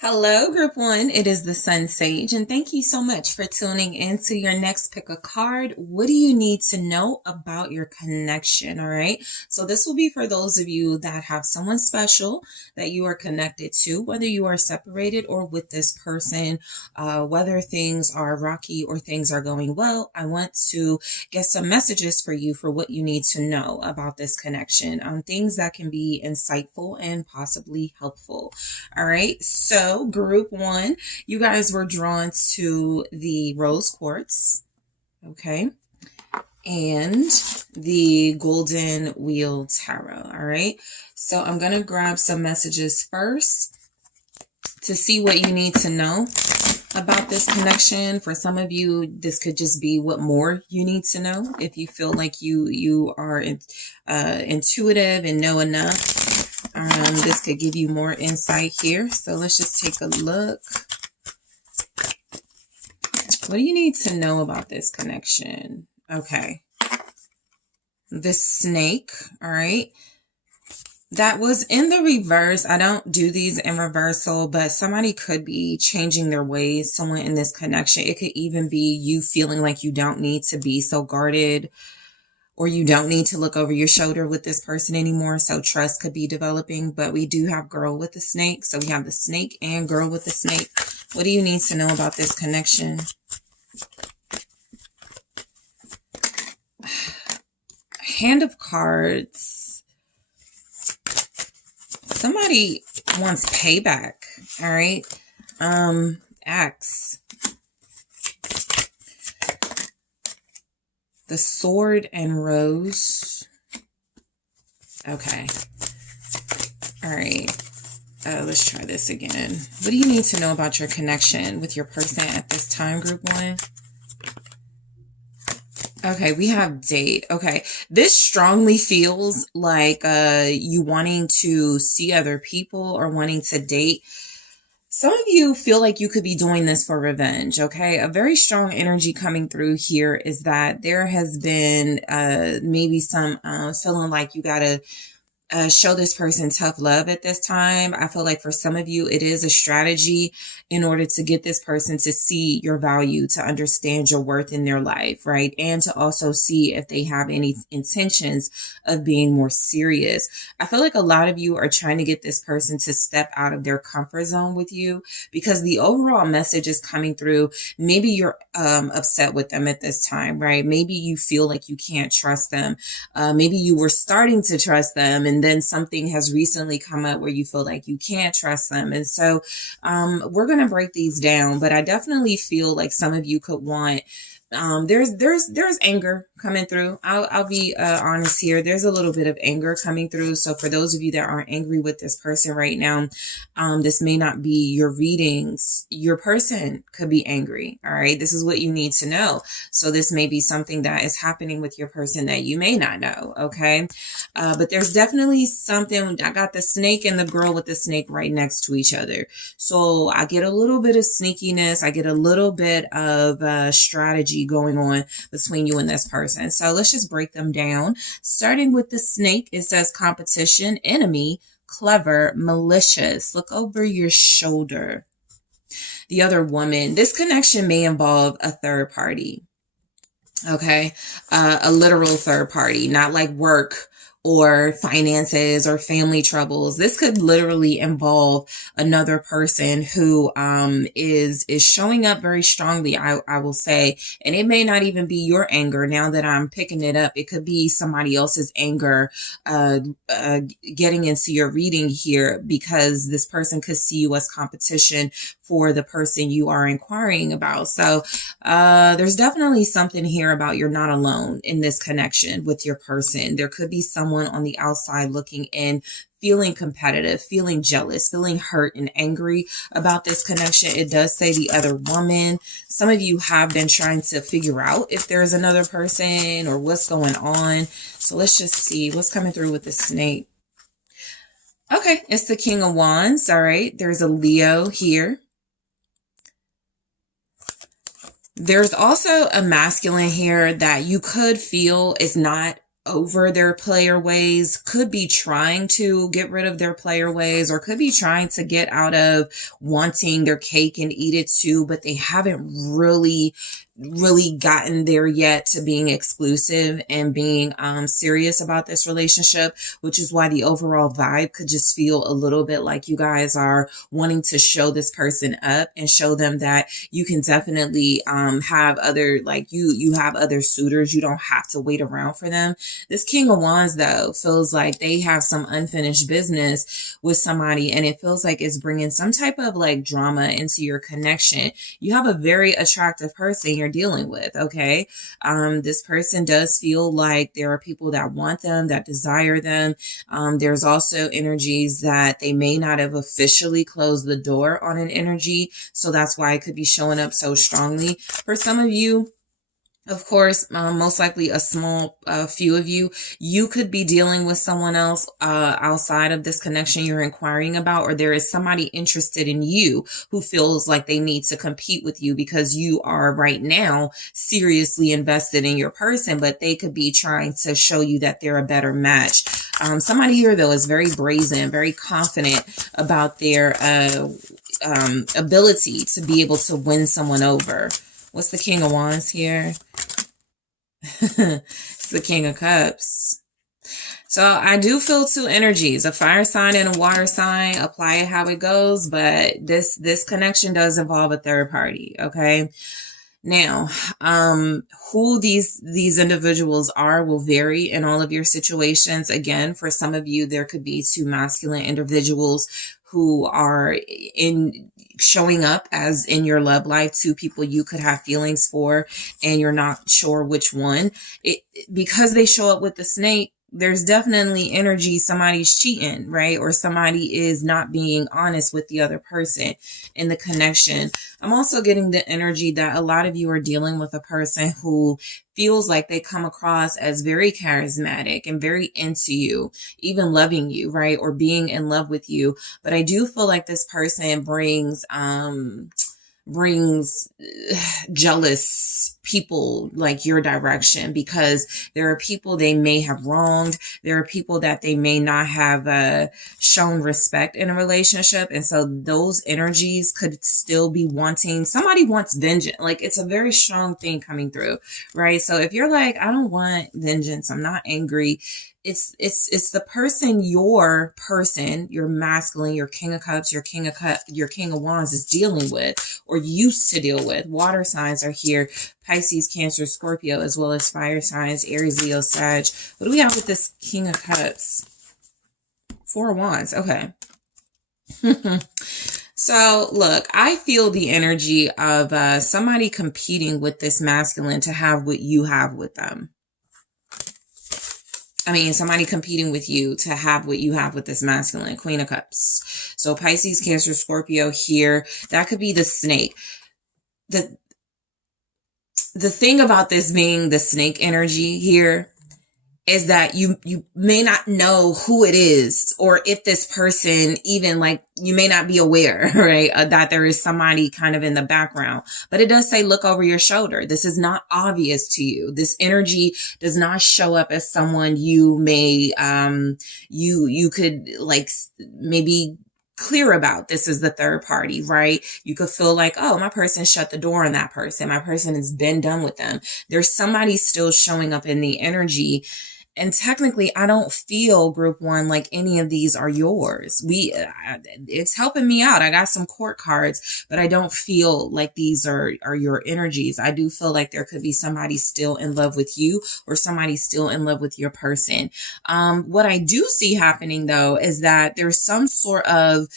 Hello, Group One. It is the SunSage, and thank you so much for tuning in to your next pick a card. What do you need to know about your connection? All right. So this will be for those of you that have someone special that you are connected to, whether you are separated or with this person, whether things are rocky or things are going well. I want to get some messages for you for what you need to know about this connection, things that can be insightful and possibly helpful. All right. So Group One, you guys were drawn to the rose quartz, okay, and the golden wheel tarot. All right. So I'm going to grab some messages first to see what you need to know about this connection. For some of you, this could just be what more you need to know. If you feel like you are intuitive and know enough, this could give you more insight here. So let's just take a look. What do you need to know about this connection? Okay. The snake, all right. That was in the reverse. I don't do these in reversal, but somebody could be changing their ways, someone in this connection. It could even be you feeling like you don't need to be so guarded, or you don't need to look over your shoulder with this person anymore. So trust could be developing, but we do have girl with the snake. So we have the snake and girl with the snake. What do you need to know about this connection? Hand of cards. Somebody wants payback. All right. Axe. The sword and rose. Okay. All right. Let's try this again. What do you need to know about your connection with your person at this time, Group One? Okay, we have date. Okay, this strongly feels like you wanting to see other people or wanting to date. Some of you feel like you could be doing this for revenge, okay? A very strong energy coming through here is that there has been maybe some feeling like you got to show this person tough love at this time. I feel like for some of you, it is a strategy in order to get this person to see your value, to understand your worth in their life, right? And to also see if they have any intentions of being more serious. I feel like a lot of you are trying to get this person to step out of their comfort zone with you, because the overall message is coming through. Maybe you're upset with them at this time, right? Maybe you feel like you can't trust them. Maybe you were starting to trust them, and then something has recently come up where you feel like you can't trust them. And so we're going to break these down, but I definitely feel like some of you could want there's anger coming through. I'll be honest here. There's a little bit of anger coming through. So for those of you that aren't angry with this person right now, this may not be your readings. Your person could be angry. All right. This is what you need to know. So this may be something that is happening with your person that you may not know. Okay. But there's definitely something. I got the snake and the girl with the snake right next to each other. So I get a little bit of sneakiness. I get a little bit of strategy going on between you and this person. So let's just break them down. Starting with the snake, it says competition, enemy, clever, malicious. Look over your shoulder. The other woman, this connection may involve a third party. Okay. A literal third party, not like work or finances or family troubles. This could literally involve another person who is showing up very strongly, I will say. And it may not even be your anger. Now that I'm picking it up, it could be somebody else's anger getting into your reading here, because this person could see you as competition for the person you are inquiring about. So there's definitely something here about you're not alone in this connection with your person. There could be someone on the outside looking in, feeling competitive, feeling jealous, feeling hurt and angry about this connection. It does say the other woman. Some of you have been trying to figure out if there's another person or what's going on. So let's just see what's coming through with the snake. Okay, it's the King of Wands. All right, there's a Leo here. There's also a masculine here that you could feel is not over their player ways, could be trying to get rid of their player ways, or could be trying to get out of wanting their cake and eat it too, but they haven't really gotten there yet to being exclusive and being serious about this relationship, which is why the overall vibe could just feel a little bit like you guys are wanting to show this person up and show them that you can definitely have other, like you have other suitors. You don't have to wait around for them. This King of Wands, though, feels like they have some unfinished business with somebody, and it feels like it's bringing some type of like drama into your connection. You have a very attractive person you're dealing with, okay? This person does feel like there are people that want them, that desire them. There's also energies that they may not have officially closed the door on an energy, so that's why it could be showing up so strongly. For some of you, of course, most likely a small few of you, you could be dealing with someone else outside of this connection you're inquiring about, or there is somebody interested in you who feels like they need to compete with you because you are right now seriously invested in your person, but they could be trying to show you that they're a better match. Somebody here, though, is very brazen, very confident about their ability to be able to win someone over. What's the King of Wands here? It's the King of Cups. So I do feel two energies, a fire sign and a water sign. Apply it how it goes, but this connection does involve a third party, okay? Now, who these individuals are will vary in all of your situations. Again, for some of you, there could be two masculine individuals who are showing up as in your love life, two people you could have feelings for, and you're not sure which one. Because they show up with the snake, there's definitely energy somebody's cheating, right? Or somebody is not being honest with the other person in the connection. I'm also getting the energy that a lot of you are dealing with a person who feels like they come across as very charismatic and very into you, even loving you, right? Or being in love with you. But I do feel like this person brings jealous people like your direction, because there are people they may have wronged. There are people that they may not have shown respect in a relationship. And so those energies could still be wanting, somebody wants vengeance. Like, it's a very strong thing coming through, right? So if you're like, I don't want vengeance, I'm not angry, it's the person, your masculine, your King of Cups, your King of Wands is dealing with or used to deal with. Water signs are here: Pisces, Cancer, Scorpio, as well as fire signs, Aries, Leo, Sag. What do we have with this King of Cups? Four of Wands. Okay. So look, I feel the energy of somebody competing with this masculine to have what you have with them. I mean, somebody competing with you to have what you have with this masculine, Queen of Cups. So Pisces, Cancer, Scorpio here. That could be the snake. The thing about this being the snake energy here is that you may not know who it is, or if this person even, like, you may not be aware, right, that there is somebody kind of in the background. But it does say look over your shoulder. This is not obvious to you. This energy does not show up as someone you may you could like maybe clear about. This is the third party, right? You could feel like, oh, my person shut the door on that person. My person has been done with them. There's somebody still showing up in the energy. And technically, I don't feel, group one, like any of these are yours. It's helping me out. I got some court cards, but I don't feel like these are your energies. I do feel like there could be somebody still in love with you, or somebody still in love with your person. What I do see happening, though, is that there's some sort of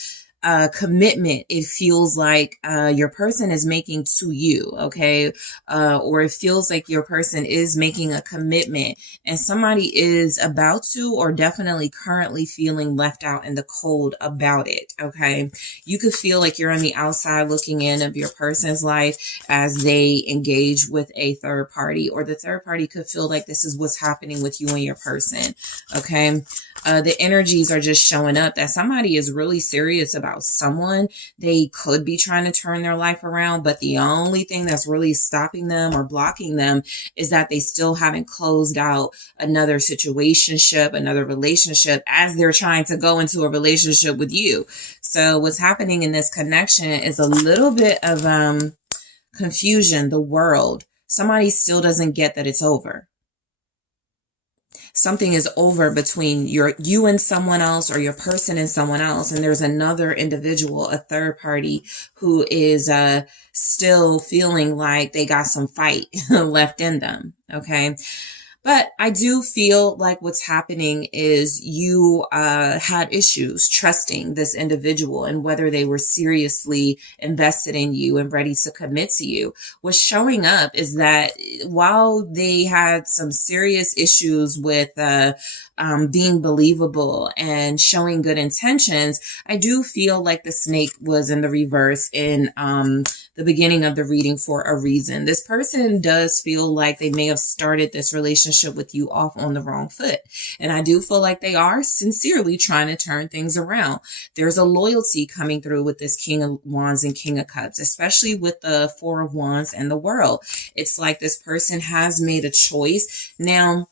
commitment, it feels like your person is making to you, okay? Or it feels like your person is making a commitment, and somebody is about to, or definitely currently feeling left out in the cold about it, okay? You could feel like you're on the outside looking in of your person's life as they engage with a third party, or the third party could feel like this is what's happening with you and your person, okay? The energies are just showing up that somebody is really serious about someone. They could be trying to turn their life around, but the only thing that's really stopping them or blocking them is that they still haven't closed out another situationship, another relationship, as they're trying to go into a relationship with you. So what's happening in this connection is a little bit of confusion, the world. Somebody still doesn't get that it's over. Something is over between you and someone else, or your person and someone else, and there's another individual, a third party, who is still feeling like they got some fight left in them. Okay. But I do feel like what's happening is you had issues trusting this individual and whether they were seriously invested in you and ready to commit to you. What's showing up is that while they had some serious issues with being believable and showing good intentions, I do feel like the snake was in the reverse in the beginning of the reading for a reason. This person does feel like they may have started this relationship with you off on the wrong foot. And I do feel like they are sincerely trying to turn things around. There's a loyalty coming through with this King of Wands and King of Cups, especially with the Four of Wands and the World. It's like this person has made a choice. Now,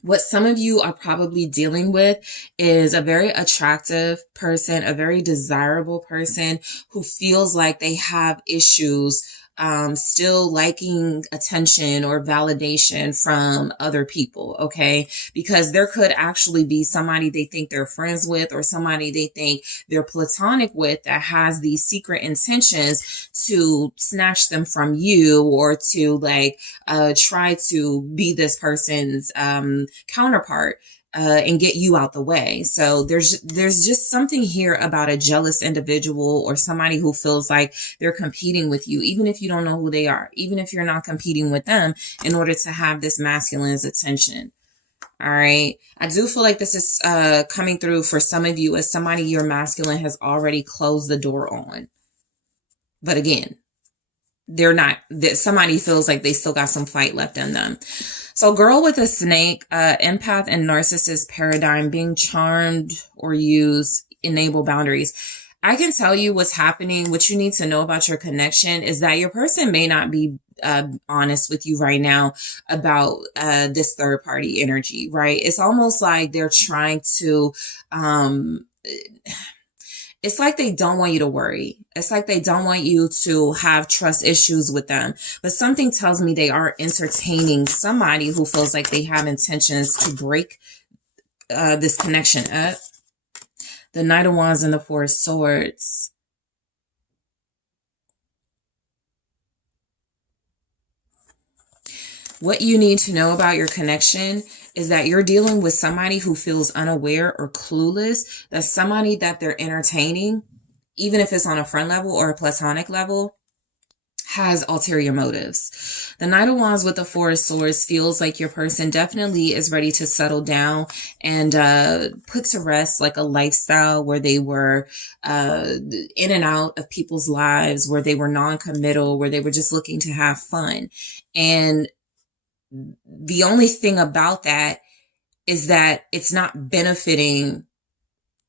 what some of you are probably dealing with is a very attractive person, a very desirable person who feels like they have issues still liking attention or validation from other people, okay? Because there could actually be somebody they think they're friends with or somebody they think they're platonic with that has these secret intentions to snatch them from you or to try to be this person's counterpart. And get you out the way. So there's just something here about a jealous individual or somebody who feels like they're competing with you, even if you don't know who they are, even if you're not competing with them in order to have this masculine's attention. All right. I do feel like this is coming through for some of you as somebody your masculine has already closed the door on. But again, they're not, somebody feels like they still got some fight left in them. So girl with a snake, empath and narcissist paradigm, being charmed or used, enable boundaries. I can tell you what's happening. What you need to know about your connection is that your person may not be honest with you right now about this third party energy, right? It's almost like they're trying to it's like they don't want you to worry. It's like they don't want you to have trust issues with them. But something tells me they are entertaining somebody who feels like they have intentions to break this connection up. The Knight of Wands and the Four of Swords. What you need to know about your connection is that you're dealing with somebody who feels unaware or clueless, that somebody that they're entertaining, even if it's on a friend level or a platonic level, has ulterior motives. The Knight of Wands with the Four of Swords feels like your person definitely is ready to settle down and put to rest like a lifestyle where they were in and out of people's lives, where they were non-committal, where they were just looking to have fun. And the only thing about that is that it's not benefiting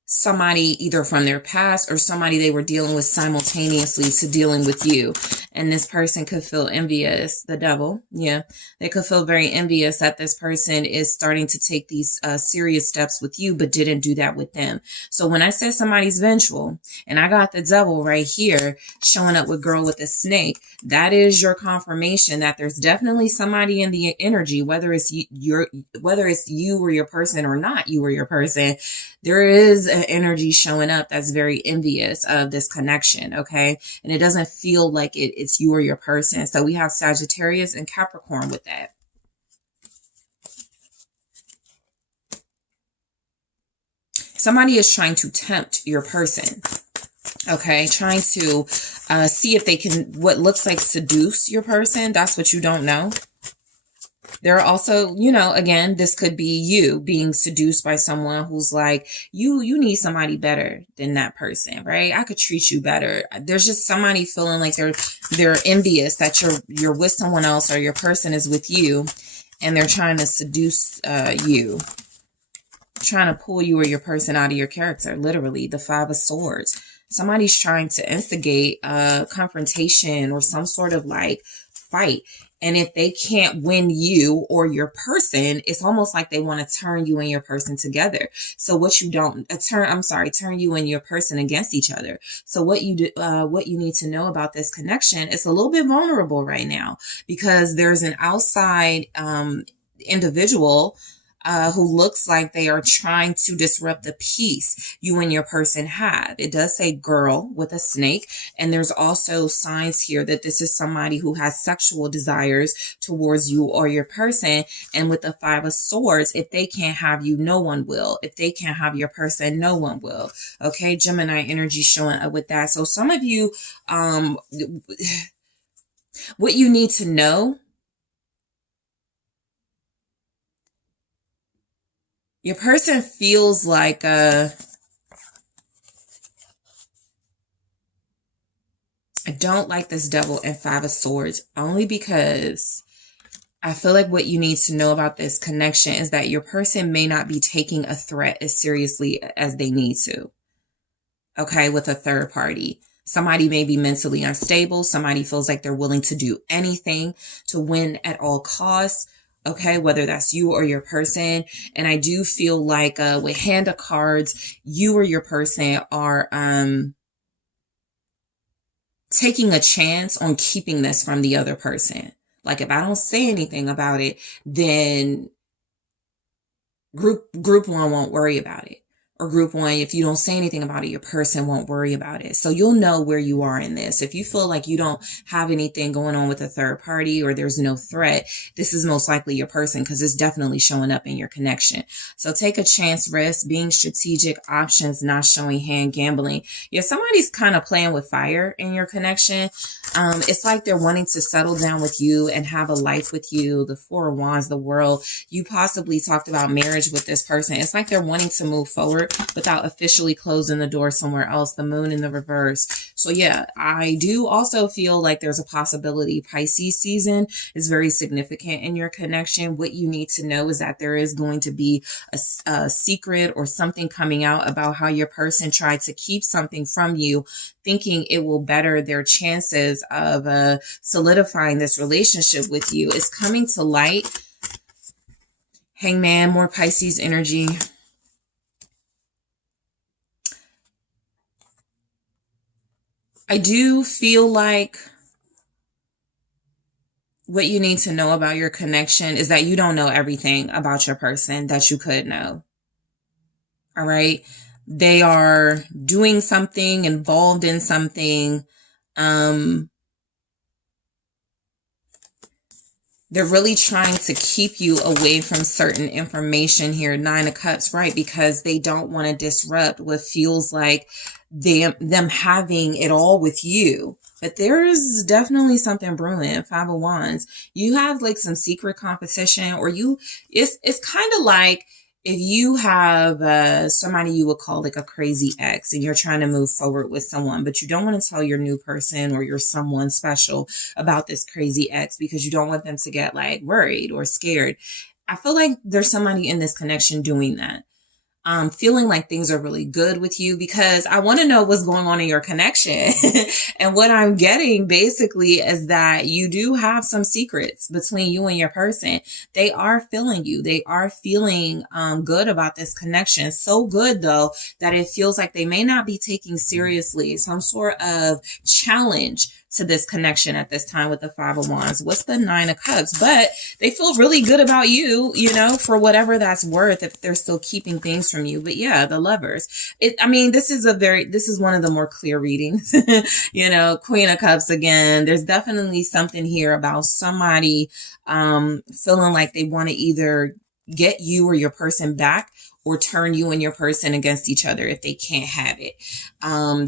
somebody either from their past or somebody they were dealing with simultaneously to dealing with you. And this person could feel envious, the devil. Yeah, they could feel very envious that this person is starting to take these serious steps with you, but didn't do that with them. So when I said somebody's vengeful and I got the devil right here showing up with girl with a snake, that is your confirmation that there's definitely somebody in the energy, whether it's you or your person or not you or your person, there is an energy showing up that's very envious of this connection, okay? And it doesn't feel like it's you or your person. So we have Sagittarius and Capricorn with that. Somebody is trying to tempt your person, okay? Trying to see if they can, what looks like seduce your person. That's what you don't know. There are also, again, this could be you being seduced by someone who's like, you need somebody better than that person, right? I could treat you better. There's just somebody feeling like they're envious that you're with someone else or your person is with you and they're trying to seduce you. trying to pull you or your person out of your character. Literally, the Five of Swords. Somebody's trying to instigate a confrontation or some sort of like fight. And if they can't win you or your person, it's almost like they want to turn you and your person together. So what you don't turn you and your person against each other. So what you do, what you need to know about this connection, it's a little bit vulnerable right now because there's an outside individual who looks like they are trying to disrupt the peace you and your person have. It does say girl with a snake. And there's also signs here that this is somebody who has sexual desires towards you or your person. And with the Five of Swords, if they can't have you, no one will. If they can't have your person, no one will. Okay, Gemini energy showing up with that. So some of you, what you need to know, your person feels like I don't like this Devil and Five of Swords only because I feel like what you need to know about this connection is that your person may not be taking a threat as seriously as they need to. Okay, with a third party. Somebody may be mentally unstable. Somebody feels like they're willing to do anything to win at all costs. Okay, whether that's you or your person. And I do feel like with Hand of Cards, you or your person are taking a chance on keeping this from the other person. Like if I don't say anything about it, then group one won't worry about it. Or group one, if you don't say anything about it, your person won't worry about it. So you'll know where you are in this. If you feel like you don't have anything going on with a third party or there's no threat, this is most likely your person because it's definitely showing up in your connection. So take a chance, risk, being strategic, options, not showing hand, gambling. Yeah, somebody's kind of playing with fire in your connection. It's like they're wanting to settle down with you and have a life with you. The Four of Wands, the World. You possibly talked about marriage with this person. It's like they're wanting to move forward without officially closing the door somewhere else. The Moon in the reverse. So yeah, I do also feel like there's a possibility Pisces season is very significant in your connection. What you need to know is that there is going to be a secret or something coming out about how your person tried to keep something from you, thinking it will better their chances of solidifying this relationship with you. Is coming to light. Hangman, more Pisces energy. I do feel like what you need to know about your connection is that you don't know everything about your person that you could know. All right. They are doing something, involved in something. They're really trying to keep you away from certain information here. Nine of Cups, right? Because they don't want to disrupt what feels like them having it all with you. But there's definitely something brewing. Five of Wands. You have like some secret competition, or it's kind of like if you have somebody you would call like a crazy ex and you're trying to move forward with someone, but you don't want to tell your new person or your someone special about this crazy ex because you don't want them to get like worried or scared. I feel like there's somebody in this connection doing that. Feeling like things are really good with you because I want to know what's going on in your connection. And what I'm getting basically is that you do have some secrets between you and your person. They are feeling you. They are feeling good about this connection. So good though that it feels like they may not be taking seriously some sort of challenge to this connection at this time with the Five of Wands. What's the Nine of Cups? But they feel really good about you, you know, for whatever that's worth, if they're still keeping things from you. But yeah, the Lovers. This is one of the more clear readings. You know, Queen of Cups again. There's definitely something here about somebody feeling like they want to either get you or your person back or turn you and your person against each other if they can't have it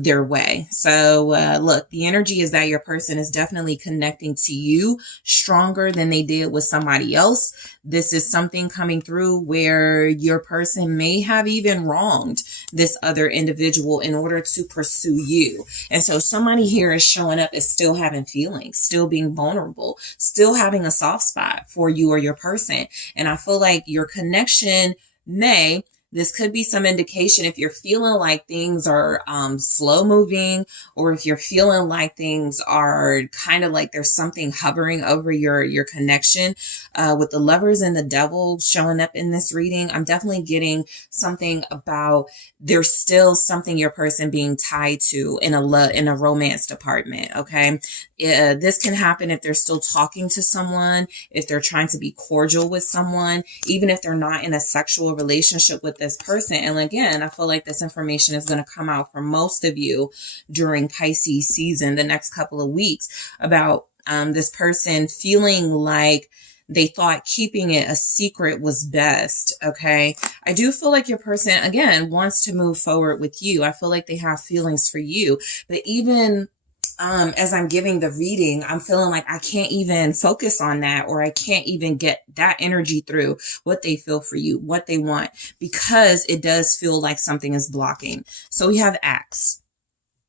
their way. So look, the energy is that your person is definitely connecting to you stronger than they did with somebody else. This is something coming through where your person may have even wronged this other individual in order to pursue you. And so somebody here is showing up as still having feelings, still being vulnerable, still having a soft spot for you or your person. And I feel like your connection may This could be some indication if you're feeling like things are slow moving, or if you're feeling like things are kind of like there's something hovering over your connection. With the Lovers and the Devil showing up in this reading, I'm definitely getting something about there's still something your person being tied to in a romance department. Okay. This can happen if they're still talking to someone, if they're trying to be cordial with someone, even if they're not in a sexual relationship with this person. And again, I feel like this information is going to come out for most of you during Pisces season, the next couple of weeks, about this person feeling like they thought keeping it a secret was best. Okay. I do feel like your person, again, wants to move forward with you. I feel like they have feelings for you, but even as I'm giving the reading, I'm feeling like I can't even focus on that, or I can't even get that energy through what they feel for you, what they want, because it does feel like something is blocking. So we have Axe.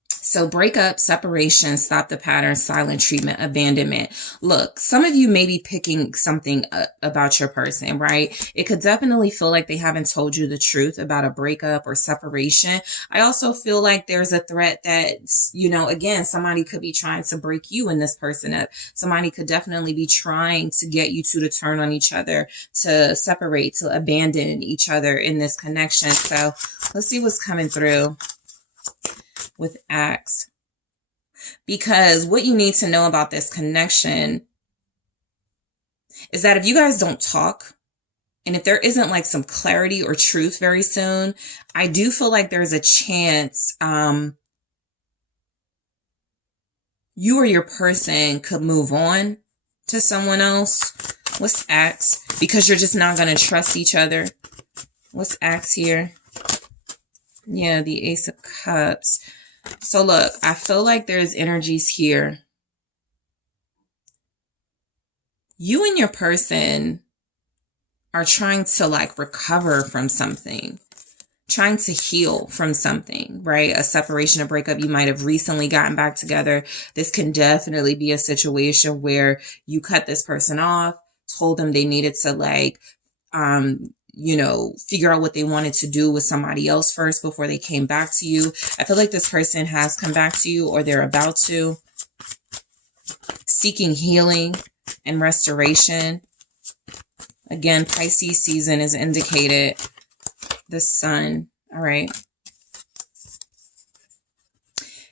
So breakup, separation, stop the pattern, silent treatment, abandonment. Look, some of you may be picking something up about your person, right? It could definitely feel like they haven't told you the truth about a breakup or separation. I also feel like there's a threat that, again, somebody could be trying to break you and this person up. Somebody could definitely be trying to get you two to turn on each other, to separate, to abandon each other in this connection. So let's see what's coming through with Axe, because what you need to know about this connection is that if you guys don't talk, and if there isn't like some clarity or truth very soon, I do feel like there's a chance you or your person could move on to someone else. What's Axe? Because you're just not going to trust each other. What's Axe here? Yeah, the Ace of Cups. So look, I feel like there's energies here. You and your person are trying to like recover from something, trying to heal from something, right? A separation, a breakup. You might have recently gotten back together. This can definitely be a situation where you cut this person off, told them they needed to like, figure out what they wanted to do with somebody else first before they came back to you. I feel like this person has come back to you, or they're about to, seeking healing and restoration. Again, Pisces season is indicated. The Sun. All right.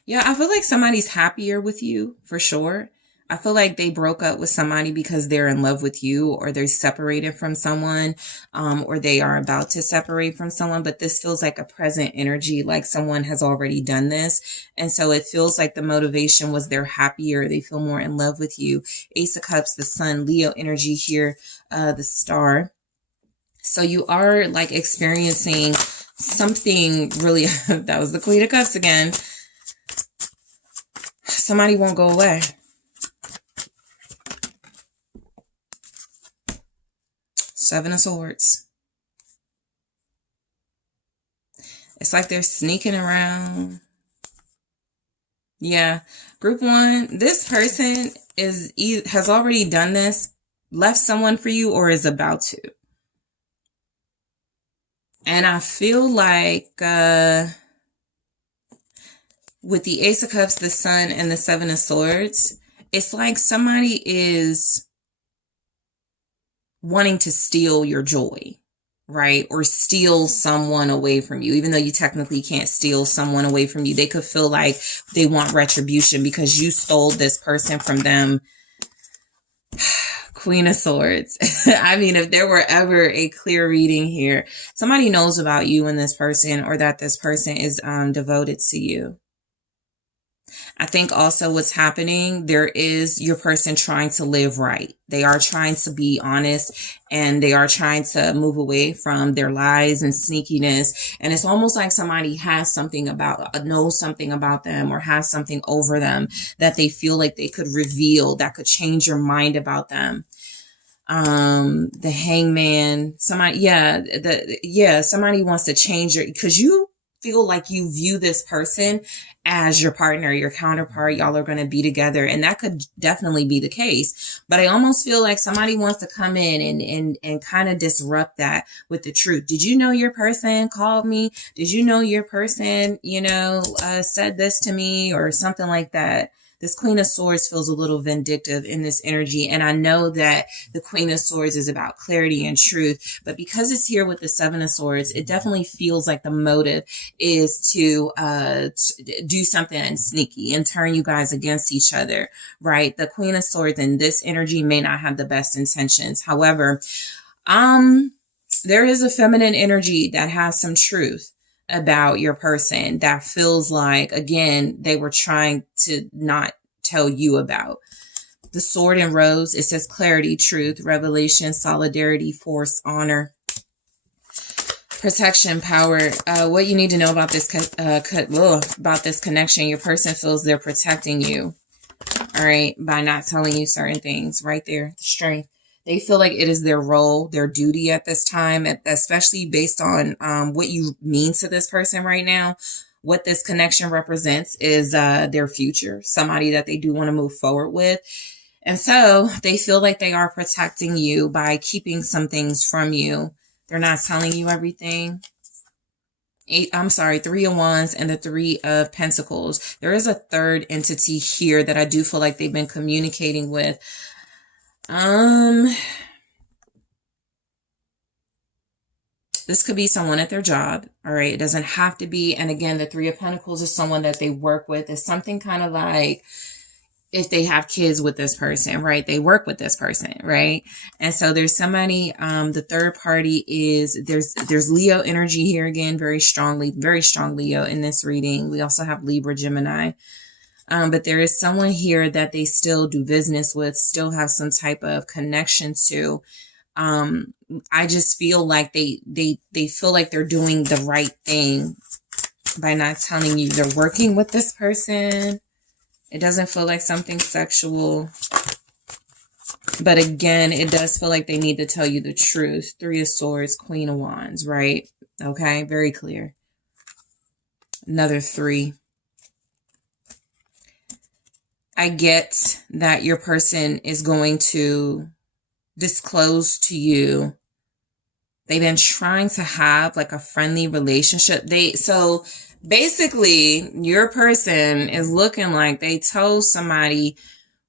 Yeah, I feel like somebody's happier with you for sure. I feel like they broke up with somebody because they're in love with you, or they're separated from someone, or they are about to separate from someone. But this feels like a present energy, like someone has already done this. And so it feels like the motivation was they're happier. They feel more in love with you. Ace of Cups, the Sun, Leo energy here, the Star. So you are like experiencing something really, that was the Queen of Cups again. Somebody won't go away. Seven of Swords. It's like they're sneaking around. Yeah. Group 1, this person has already done this, left someone for you, or is about to. And I feel like with the Ace of Cups, the Sun, and the Seven of Swords, it's like somebody is wanting to steal your joy, right? Or steal someone away from you. Even though you technically can't steal someone away from you, they could feel like they want retribution because you stole this person from them. Queen of Swords. I mean, if there were ever a clear reading here, somebody knows about you and this person, or that this person is devoted to you. I think also what's happening, there is your person trying to live right. They are trying to be honest, and they are trying to move away from their lies and sneakiness. And it's almost like somebody has something knows something about them, or has something over them that they feel like they could reveal, that could change your mind about them. The Hangman, somebody, somebody wants to change because you feel like you view this person as your partner, your counterpart. Y'all are going to be together, and that could definitely be the case. But I almost feel like somebody wants to come in and kind of disrupt that with the truth. Did you know your person called me? Did you know your person, said this to me or something like that? This Queen of Swords feels a little vindictive in this energy. And I know that the Queen of Swords is about clarity and truth. But because it's here with the Seven of Swords, it definitely feels like the motive is to do something sneaky and turn you guys against each other, right? The Queen of Swords in this energy may not have the best intentions. However, there is a feminine energy that has some truth about your person that feels like, again, they were trying to not tell you about. The Sword and Rose, it says clarity, truth, revelation, solidarity, force, honor, protection, power. What you need to know about this connection, your person feels they're protecting you, all right, by not telling you certain things. Right there, strength. They feel like it is their role, their duty at this time, especially based on what you mean to this person right now. What this connection represents is their future, somebody that they do want to move forward with. And so they feel like they are protecting you by keeping some things from you. They're not telling you everything. Three of Wands and the Three of Pentacles. There is a third entity here that I do feel like they've been communicating with. This could be someone at their job, all right? It doesn't have to be. And again, the Three of Pentacles is someone that they work with. It's something kind of like if they have kids with this person, right? They work with this person, right? And so there's somebody, the third party is, there's Leo energy here again, very strong Leo in this reading. We also have Libra, Gemini. But there is someone here that they still do business with, still have some type of connection to. I just feel like they feel like they're doing the right thing by not telling you they're working with this person. It doesn't feel like something sexual. But again, it does feel like they need to tell you the truth. Three of Swords, Queen of Wands, right? Okay, very clear. Another three. I get that your person is going to disclose to you. They've been trying to have like a friendly relationship. So basically your person is looking like they told somebody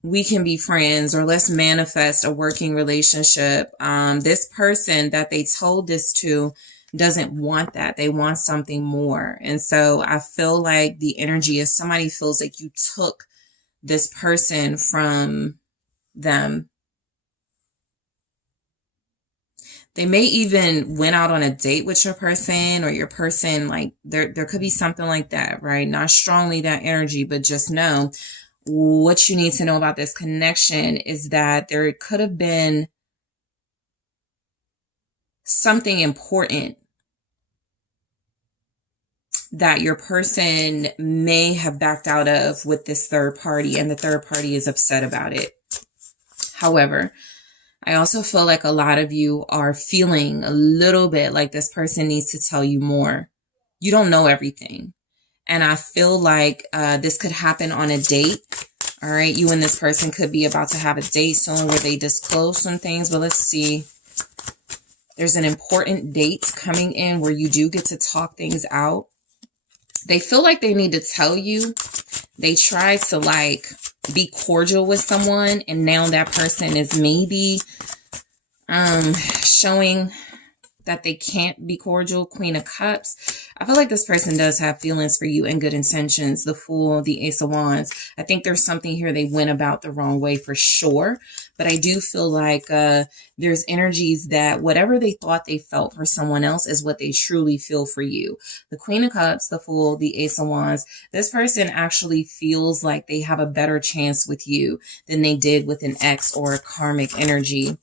we can be friends or let's manifest a working relationship. This person that they told this to doesn't want that. They want something more. And so I feel like the energy is somebody feels like you took this person from them. They may even went out on a date with your person, or your person, like there could be something like that, right? Not strongly that energy, but just know what you need to know about this connection is that there could have been something important that your person may have backed out of with this third party, and the third party is upset about it. However, I also feel like a lot of you are feeling a little bit like this person needs to tell you more. You don't know everything. And I feel like this could happen on a date. All right. You and this person could be about to have a date soon where they disclose some things. But let's see. There's an important date coming in where you do get to talk things out. They feel like they need to tell you. They try to like be cordial with someone, and now that person is maybe showing that they can't be cordial. Queen of Cups. I feel like this person does have feelings for you and good intentions. The Fool, the Ace of Wands. I think there's something here they went about the wrong way for sure. But I do feel like there's energies that whatever they thought they felt for someone else is what they truly feel for you. The Queen of Cups, the Fool, the Ace of Wands. This person actually feels like they have a better chance with you than they did with an ex or a karmic energy.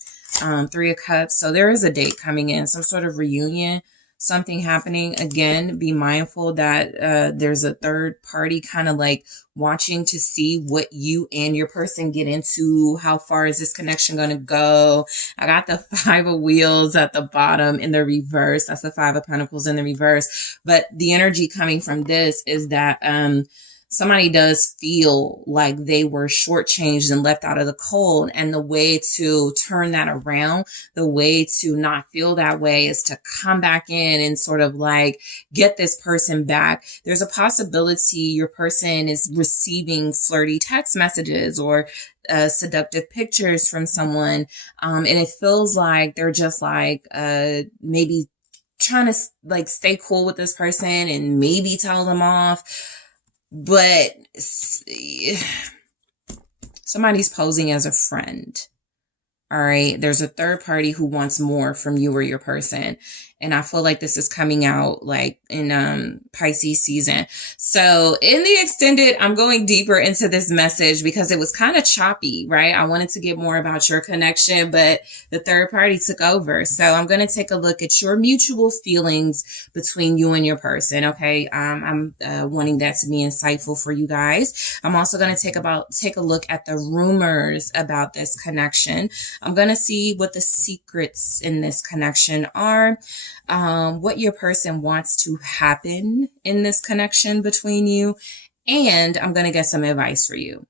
Three of Cups. So there is a date coming in, some sort of reunion. something happening. Again, be mindful that there's a third party kind of like watching to see what you and your person get into. How far is this connection going to go? I got the 5 of Wheels at the bottom in the reverse. That's the 5 of Pentacles in the reverse. But the energy coming from this is that somebody does feel like they were shortchanged and left out of the cold. And the way to turn that around, the way to not feel that way is to come back in and sort of like get this person back. There's a possibility your person is receiving flirty text messages or seductive pictures from someone. And it feels like they're just like maybe trying to like stay cool with this person and maybe tell them off. But somebody's posing as a friend. All right. There's a third party who wants more from you or your person. And I feel like this is coming out like in Pisces season. So in the extended, I'm going deeper into this message because it was kind of choppy, right? I wanted to get more about your connection, but the third party took over. So I'm going to take a look at your mutual feelings between you and your person. Okay. I'm wanting that to be insightful for you guys. I'm also going to take a look at the rumors about this connection. I'm going to see what the secrets in this connection are. What your person wants to happen in this connection between you. And I'm going to get some advice for you.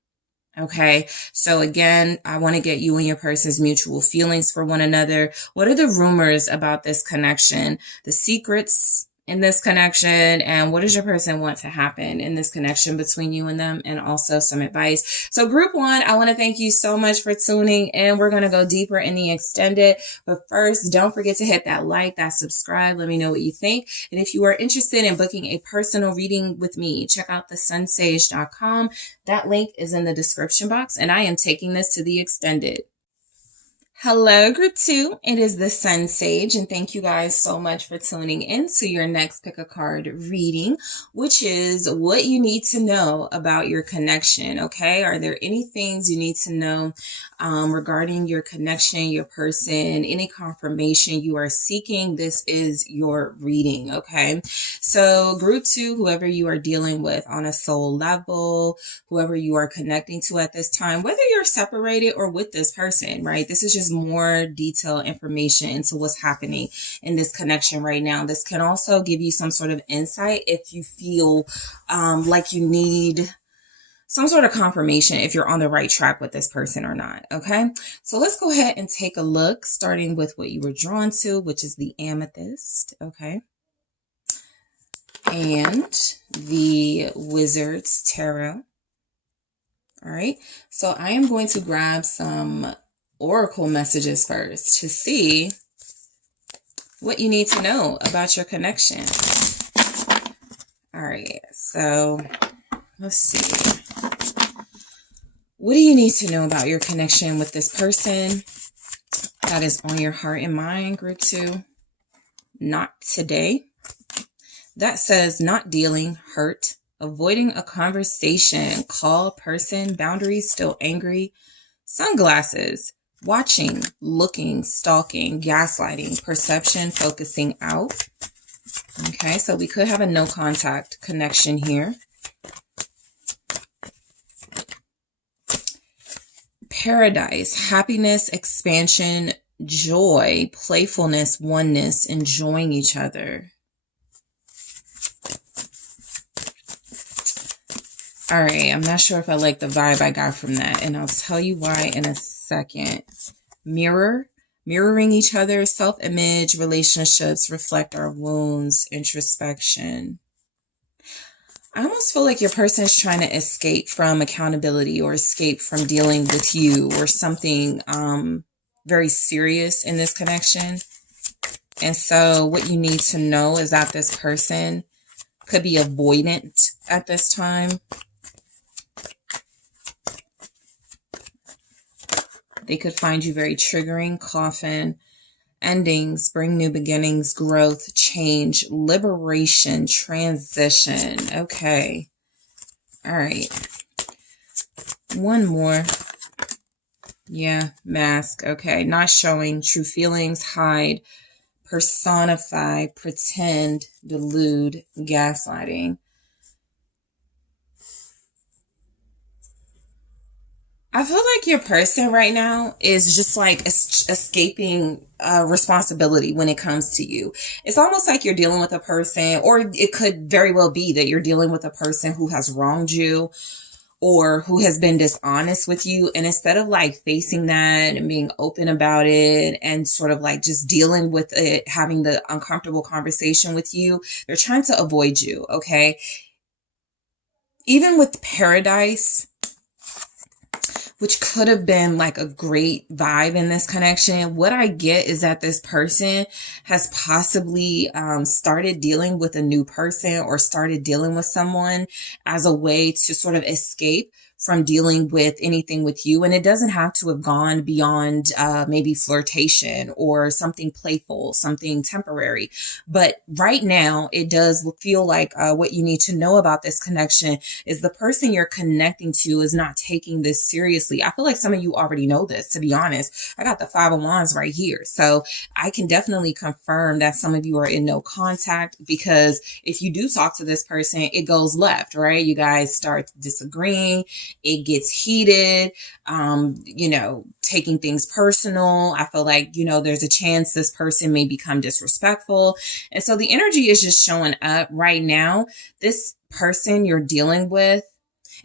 Okay. So again, I want to get you and your person's mutual feelings for one another. What are the rumors about this connection? The secrets in this connection, and what does your person want to happen in this connection between you and them, and also some advice. So group 1, I want to thank you so much for tuning in. We're going to go deeper in the extended, but first, don't forget to hit that like, that subscribe. Let me know what you think. And if you are interested in booking a personal reading with me, check out TheSunSage.com. That link is in the description box, and I am taking this to the extended. Hello, group 2. It is the Sun Sage, and thank you guys so much for tuning in to your next pick a card reading, which is what you need to know about your connection. Okay. Are there any things you need to know regarding your connection, your person, any confirmation you are seeking? This is your reading. Okay. So group 2, whoever you are dealing with on a soul level, whoever you are connecting to at this time, whether you're separated or with this person, right? This is just more detailed information into what's happening in this connection right now. This can also give you some sort of insight if you feel like you need some sort of confirmation if you're on the right track with this person or not. Okay. So let's go ahead and take a look, starting with what you were drawn to, which is the amethyst. Okay. And the Wizard's Tarot. All right. So I am going to grab some oracle messages first to see what you need to know about your connection. All right, so let's see. What do you need to know about your connection with this person that is on your heart and mind, group 2? Not today. That says not dealing, hurt, avoiding a conversation, call, person, boundaries, still angry, sunglasses, watching, looking, stalking, gaslighting, perception, focusing out. Okay, so we could have a no contact connection here. Paradise, happiness, expansion, joy, playfulness, oneness, enjoying each other. All right, I'm not sure if I like the vibe I got from that, and I'll tell you why in a second. Mirroring each other, self-image, relationships, reflect our wounds, introspection. I almost feel like your person is trying to escape from accountability or escape from dealing with you or something very serious in this connection. And so what you need to know is that this person could be avoidant at this time. They could find you very triggering, coffin, endings, bring new beginnings, growth, change, liberation, transition. Okay. All right. One more. Yeah, mask. Okay. Not showing true feelings, hide, personify, pretend, delude, gaslighting. I feel like your person right now is just like escaping responsibility when it comes to you. It's almost like you're dealing with a person, or it could very well be that you're dealing with a person who has wronged you or who has been dishonest with you. And instead of like facing that and being open about it and sort of like just dealing with it, having the uncomfortable conversation with you, they're trying to avoid you. Okay. Even with Paradise, which could have been like a great vibe in this connection, what I get is that this person has possibly started dealing with a new person or started dealing with someone as a way to sort of escape from dealing with anything with you. And it doesn't have to have gone beyond maybe flirtation or something playful, something temporary. But right now, it does feel like what you need to know about this connection is the person you're connecting to is not taking this seriously. I feel like some of you already know this, to be honest. I got the Five of Wands right here. So I can definitely confirm that some of you are in no contact, because if you do talk to this person, it goes left, right? You guys start disagreeing. It gets heated, taking things personal. I feel like, there's a chance this person may become disrespectful. And so the energy is just showing up right now. This person you're dealing with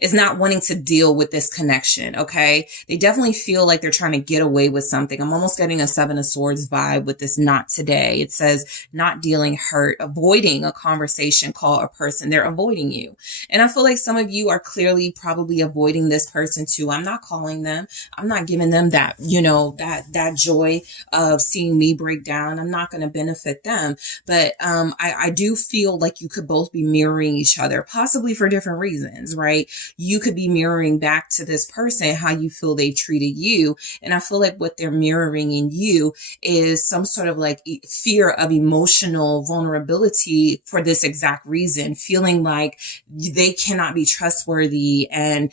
is not wanting to deal with this connection, okay? They definitely feel like they're trying to get away with something. I'm almost getting a Seven of Swords vibe with this not today. It says not dealing hurt, avoiding a conversation, call a person. They're avoiding you. And I feel like some of you are clearly probably avoiding this person too. I'm not calling them. I'm not giving them that, that joy of seeing me break down. I'm not going to benefit them. But I do feel like you could both be mirroring each other, possibly for different reasons, right? You could be mirroring back to this person how you feel they've treated you. And I feel like what they're mirroring in you is some sort of like fear of emotional vulnerability for this exact reason, feeling like they cannot be trustworthy and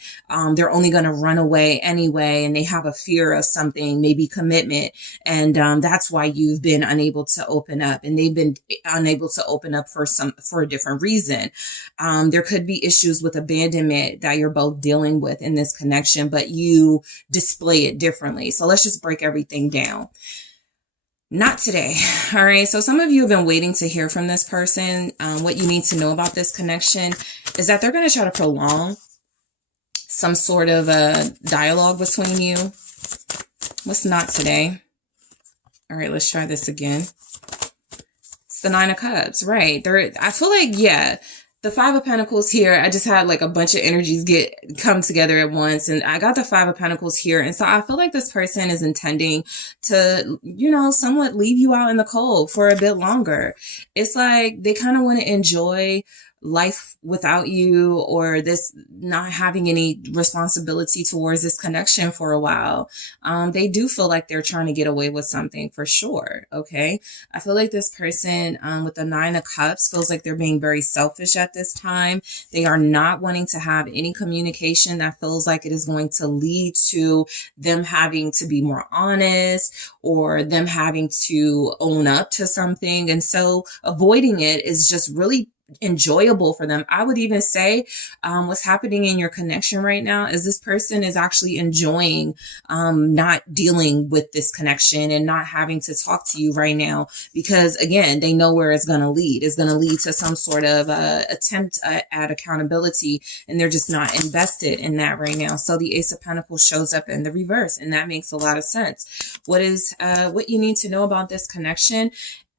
they're only going to run away anyway. And they have a fear of something, maybe commitment. And that's why you've been unable to open up, and they've been unable to open up for a different reason. There could be issues with abandonment that you're both dealing with in this connection, but you display it differently. So let's just break everything down. Not today. All right. So some of you have been waiting to hear from this person. What you need to know about this connection is that they're going to try to prolong some sort of a dialogue between you. What's not today? All right, let's try this again. It's the Nine of Cups, right? I feel like, yeah, the Five of Pentacles here, I just had like a bunch of energies come together at once. And I got the Five of Pentacles here. And so I feel like this person is intending to, somewhat leave you out in the cold for a bit longer. It's like they kind of want to enjoy life without you, or this not having any responsibility towards this connection for a while. They do feel like they're trying to get away with something for sure. Okay. I feel like this person with the Nine of Cups feels like they're being very selfish at this time. They are not wanting to have any communication that feels like it is going to lead to them having to be more honest or them having to own up to something. And so avoiding it is just really enjoyable for them. I would even say what's happening in your connection right now is this person is actually enjoying not dealing with this connection and not having to talk to you right now, because again, they know where it's going to lead. It's going to lead to some sort of attempt at accountability, and they're just not invested in that right now. So the Ace of Pentacles shows up in the reverse, and that makes a lot of sense. What you need to know about this connection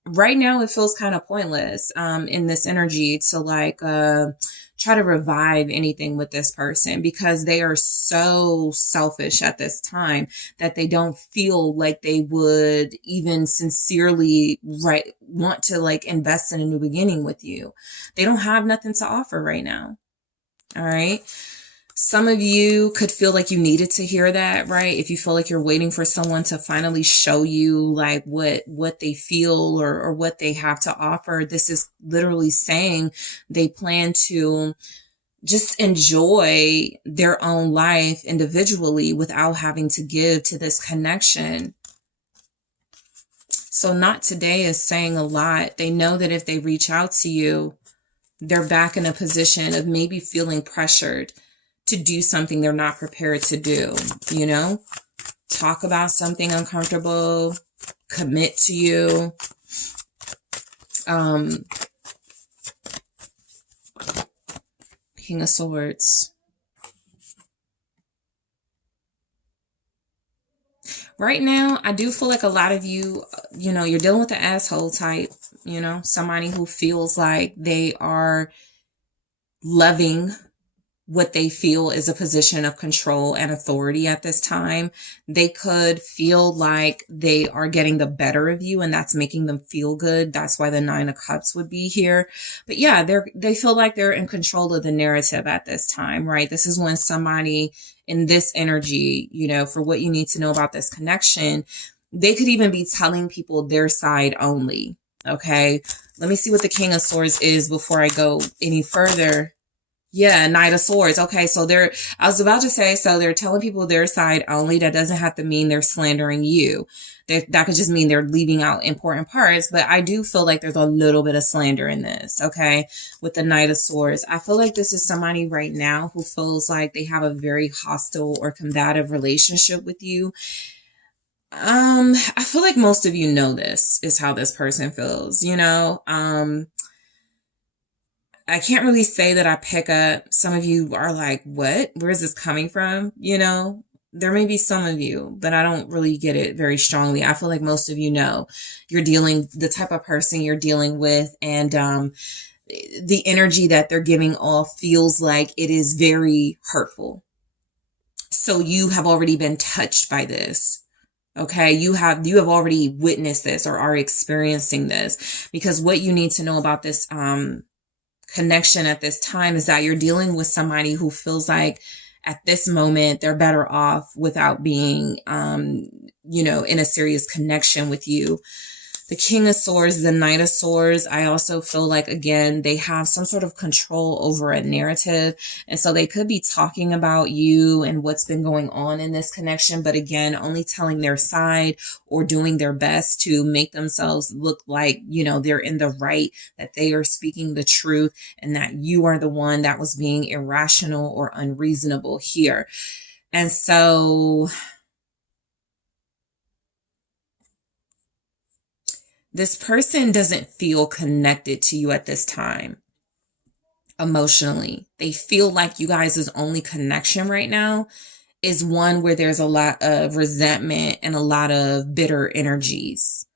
right now? It feels kind of pointless in this energy to try to revive anything with this person, because they are so selfish at this time that they don't feel like they would even sincerely want to invest in a new beginning with you. They don't have nothing to offer right now. All right. Some of you could feel like you needed to hear that, right? If you feel like you're waiting for someone to finally show you what they feel or what they have to offer, this is literally saying they plan to just enjoy their own life individually without having to give to this connection. So not today is saying a lot. They know that if they reach out to you, they're back in a position of maybe feeling pressured to do something they're not prepared to do, you know? Talk about something uncomfortable, commit to you. King of Swords. Right now, I do feel like a lot of you, you know, you're dealing with the asshole type, you know, somebody who feels like they are loving what they feel is a position of control and authority at this time. They could feel like they are getting the better of you and that's making them feel good. That's why the 9 of Cups would be here. But yeah, they feel like they're in control of the narrative at this time, right? This is when somebody in this energy, you know, for what you need to know about this connection, they could even be telling people their side only. Okay. Let me see what the King of Swords is before I go any further. Yeah, Knight of Swords. Okay, so I was about to say, so they're telling people their side only. That doesn't have to mean they're slandering you. That could just mean they're leaving out important parts. But I do feel like there's a little bit of slander in this, okay, with the Knight of Swords. I feel like this is somebody right now who feels like they have a very hostile or combative relationship with you. I feel like most of you know this is how this person feels, you know? I can't really say that I pick up. Some of you are like, what? Where is this coming from? You know, there may be some of you, but I don't really get it very strongly. I feel like most of you know the type of person you're dealing with, and the energy that they're giving off feels like it is very hurtful. So you have already been touched by this. Okay, you have already witnessed this or are experiencing this, because what you need to know about this connection at this time is that you're dealing with somebody who feels like at this moment they're better off without being you know, in a serious connection with you. The King of Swords, the Knight of Swords, I also feel like, again, they have some sort of control over a narrative. And so they could be talking about you and what's been going on in this connection, but again, only telling their side or doing their best to make themselves look like, you know, they're in the right, that they are speaking the truth, and that you are the one that was being irrational or unreasonable here. And so this person doesn't feel connected to you at this time emotionally. They feel like you guys' only connection right now is one where there's a lot of resentment and a lot of bitter energies.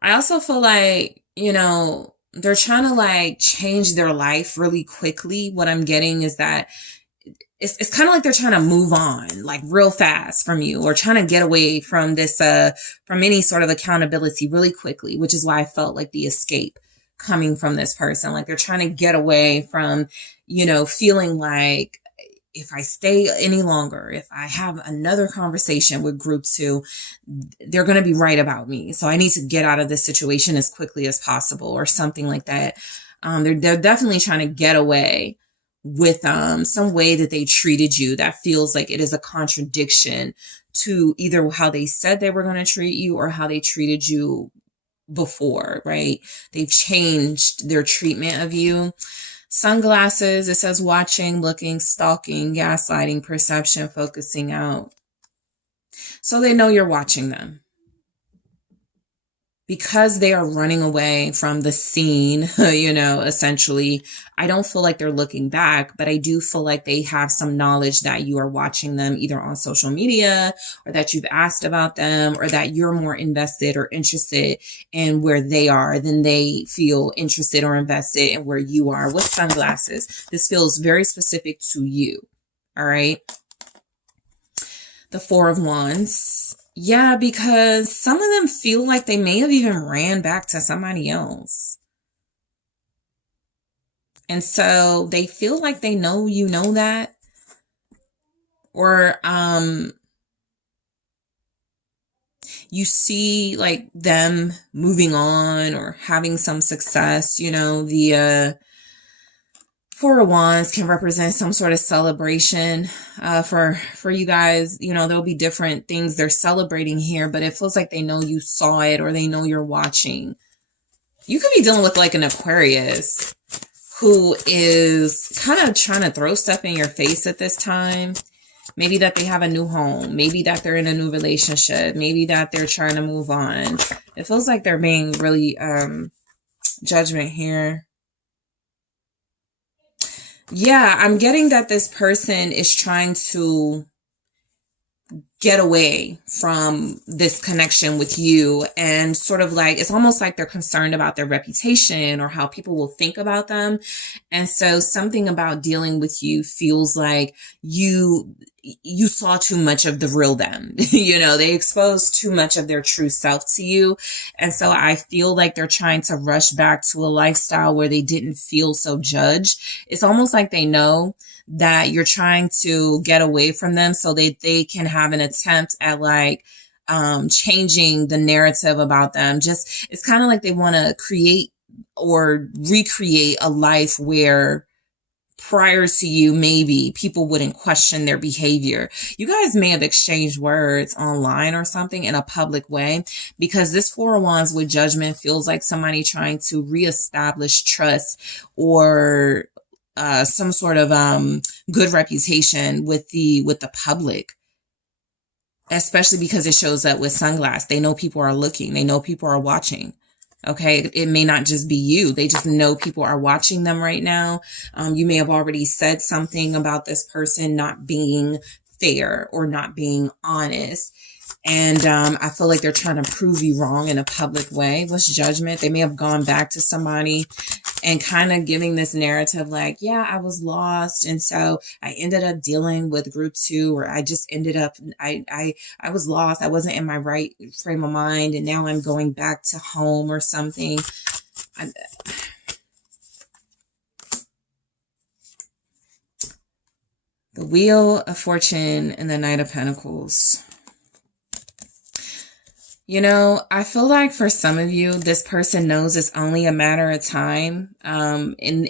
I also feel like, you know, they're trying to like change their life really quickly. What I'm getting is that it's kind of like they're trying to move on like real fast from you, or trying to get away from this, from any sort of accountability really quickly, which is why I felt like the escape coming from this person. Like they're trying to get away from, you know, feeling like if I stay any longer, if I have another conversation with group 2, they're going to be right about me. So I need to get out of this situation as quickly as possible, or something like that. They're definitely trying to get away with some way that they treated you that feels like it is a contradiction to either how they said they were going to treat you or how they treated you before, right? They've changed their treatment of you. Sunglasses, it says watching, looking, stalking, gaslighting, perception, focusing out. So they know you're watching them. Because they are running away from the scene, you know, essentially, I don't feel like they're looking back, but I do feel like they have some knowledge that you are watching them either on social media, or that you've asked about them, or that you're more invested or interested in where they are than they feel interested or invested in where you are. With sunglasses, this feels very specific to you. All right. The 4 of Wands. Yeah, because some of them feel like they may have even ran back to somebody else. And so they feel like they know you know that. Or you see like them moving on or having some success. You know, the Four of Wands can represent some sort of celebration for you guys. You know, there'll be different things they're celebrating here, but it feels like they know you saw it or they know you're watching. You could be dealing with like an Aquarius who is kind of trying to throw stuff in your face at this time. Maybe that they have a new home. Maybe that they're in a new relationship. Maybe that they're trying to move on. It feels like they're being really judgment here. Yeah, I'm getting that this person is trying to get away from this connection with you, and sort of like, it's almost like they're concerned about their reputation or how people will think about them. And so something about dealing with you feels like you saw too much of the real them. You know, they exposed too much of their true self to you. And so I feel like they're trying to rush back to a lifestyle where they didn't feel so judged. It's almost like they know that you're trying to get away from them so they can have an attempt at like changing the narrative about them. Just, it's kind of like they want to create or recreate a life where prior to you, maybe people wouldn't question their behavior. You guys may have exchanged words online or something in a public way, because this Four of Wands with Judgment feels like somebody trying to reestablish trust or some sort of good reputation with the public, especially because it shows up with sunglass. They know people are looking. They know people are watching. Okay, it may not just be you. They just know people are watching them right now. You may have already said something about this person not being fair or not being honest. And I feel like they're trying to prove you wrong in a public way. What's Judgment? They may have gone back to somebody and kind of giving this narrative like, yeah, I was lost. And so I ended up dealing with group 2, or I just ended up, I was lost. I wasn't in my right frame of mind. And now I'm going back to home or something. The Wheel of Fortune and the Knight of Pentacles. You know, I feel like for some of you, this person knows it's only a matter of time. In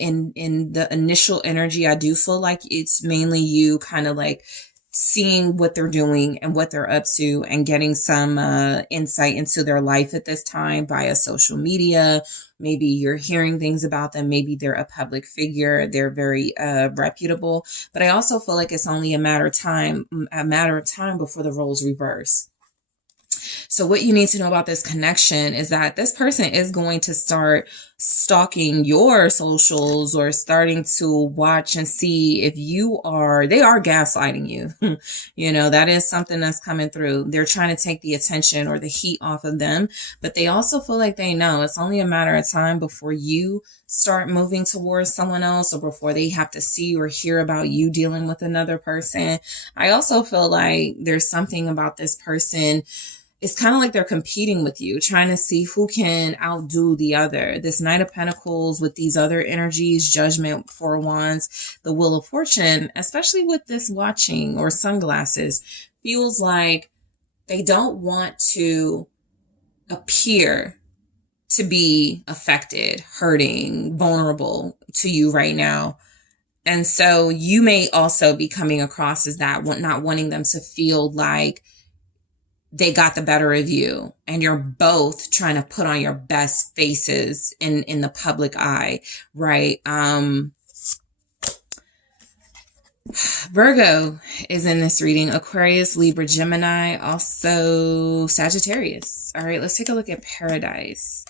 the initial energy, I do feel like it's mainly you kind of like seeing what they're doing and what they're up to and getting some insight into their life at this time via social media. Maybe you're hearing things about them. Maybe they're a public figure. They're very reputable. But I also feel like it's only a matter of time before the roles reverse. So what you need to know about this connection is that this person is going to start stalking your socials or starting to watch and see if they are gaslighting you. You know, that is something that's coming through. They're trying to take the attention or the heat off of them, but they also feel like they know it's only a matter of time before you start moving towards someone else or before they have to see or hear about you dealing with another person. I also feel like there's something about this person. It's kind of like they're competing with you, trying to see who can outdo the other. This Knight of Pentacles with these other energies, Judgment, Four of Wands, the Wheel of Fortune, especially with this watching or sunglasses, feels like they don't want to appear to be affected, hurting, vulnerable to you right now. And so you may also be coming across as that, not wanting them to feel like they got the better of you, and you're both trying to put on your best faces in the public eye, right? Virgo is in this reading, Aquarius, Libra, Gemini, also Sagittarius. All right, let's take a look at Paradise.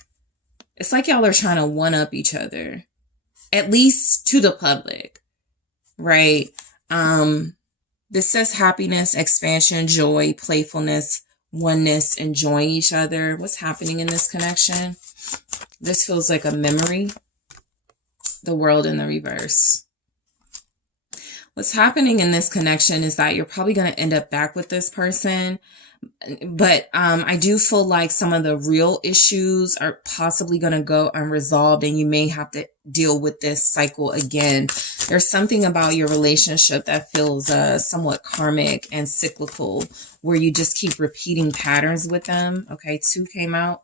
It's like y'all are trying to one up each other, at least to the public, right? This says happiness, expansion, joy, playfulness, oneness, enjoying each other. What's happening in this connection? This feels like a memory. The World in the reverse. What's happening in this connection is that you're probably going to end up back with this person. But I do feel like some of the real issues are possibly going to go unresolved, and you may have to deal with this cycle again. There's something about your relationship that feels somewhat karmic and cyclical, where you just keep repeating patterns with them. Okay, 2 came out.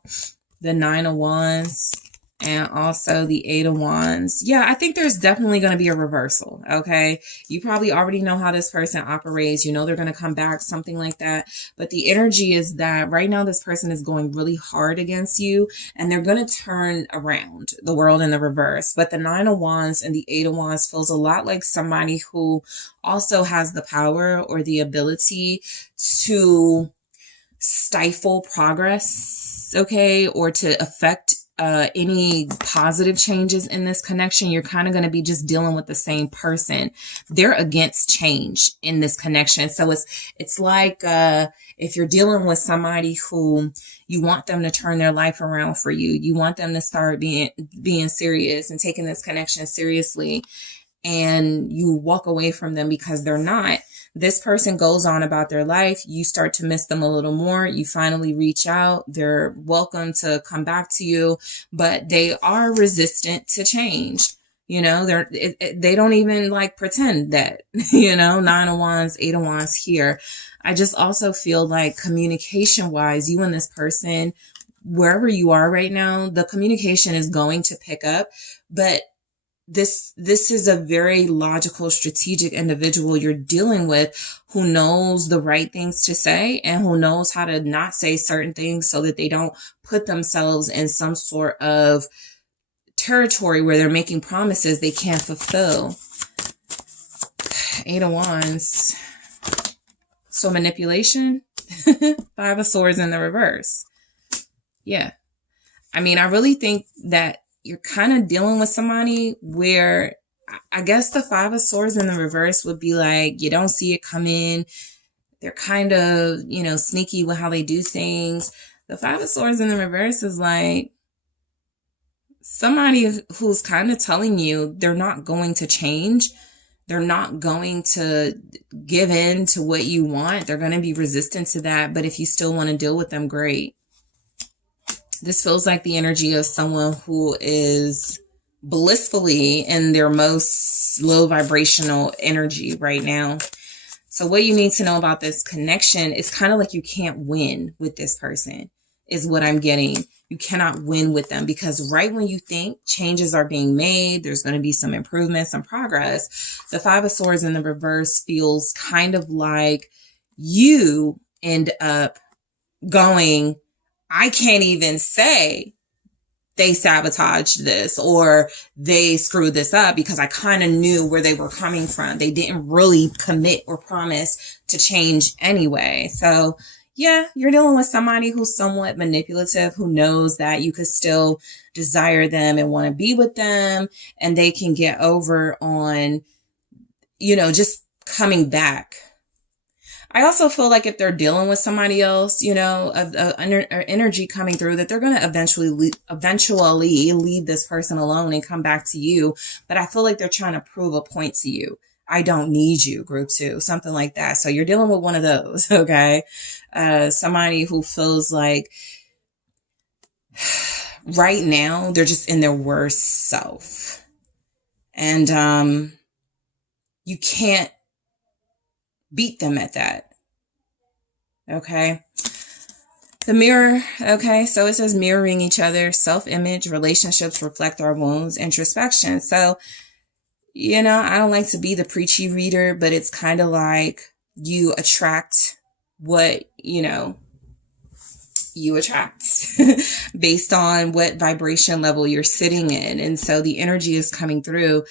The 9 of Wands. And also the Eight of Wands. Yeah, I think there's definitely going to be a reversal, okay? You probably already know how this person operates. You know they're going to come back, something like that. But the energy is that right now this person is going really hard against you, and they're going to turn around the world in the reverse. But the Nine of Wands and the Eight of Wands feels a lot like somebody who also has the power or the ability to stifle progress, okay, or to affect any positive changes in this connection. You're kind of going to be just dealing with the same person. They're against change in this connection. So it's like if you're dealing with somebody who you want them to turn their life around for you, you want them to start being serious and taking this connection seriously, and you walk away from them because they're not. This person goes on about their life. You start to miss them a little more. You finally reach out. They're welcome to come back to you, but they are resistant to change. You know, they don't even like pretend that, you know, Nine of Wands, Eight of Wands here. I just also feel like communication wise, you and this person, wherever you are right now, the communication is going to pick up, but this is a very logical, strategic individual you're dealing with who knows the right things to say and who knows how to not say certain things so that they don't put themselves in some sort of territory where they're making promises they can't fulfill. Eight of Wands. So manipulation. Five of Swords in the reverse. Yeah. I mean, I really think that you're kind of dealing with somebody where I guess the Five of Swords in the reverse would be like, you don't see it coming. They're kind of, you know, sneaky with how they do things. The Five of Swords in the reverse is like somebody who's kind of telling you they're not going to change. They're not going to give in to what you want. They're going to be resistant to that. But if you still want to deal with them, great. This feels like the energy of someone who is blissfully in their most low vibrational energy right now. So what you need to know about this connection is kind of like you can't win with this person is what I'm getting. You cannot win with them because right when you think changes are being made, there's going to be some improvement, some progress. The Five of Swords in the reverse feels kind of like you end up going, I can't even say they sabotaged this or they screwed this up because I kind of knew where they were coming from. They didn't really commit or promise to change anyway. So yeah, you're dealing with somebody who's somewhat manipulative, who knows that you could still desire them and want to be with them, and they can get over on, you know, just coming back. I also feel like if they're dealing with somebody else, you know, energy coming through, that they're going to eventually leave this person alone and come back to you. But I feel like they're trying to prove a point to you. I don't need you, group two, something like that. So you're dealing with one of those, okay? Somebody who feels like right now they're just in their worst self. And you can't beat them at that. Okay. The mirror. Okay. So it says mirroring each other, self-image, relationships reflect our wounds, introspection. So, you know, I don't like to be the preachy reader, but it's kind of like you attract what, you know, you attract based on what vibration level you're sitting in. And so the energy is coming through.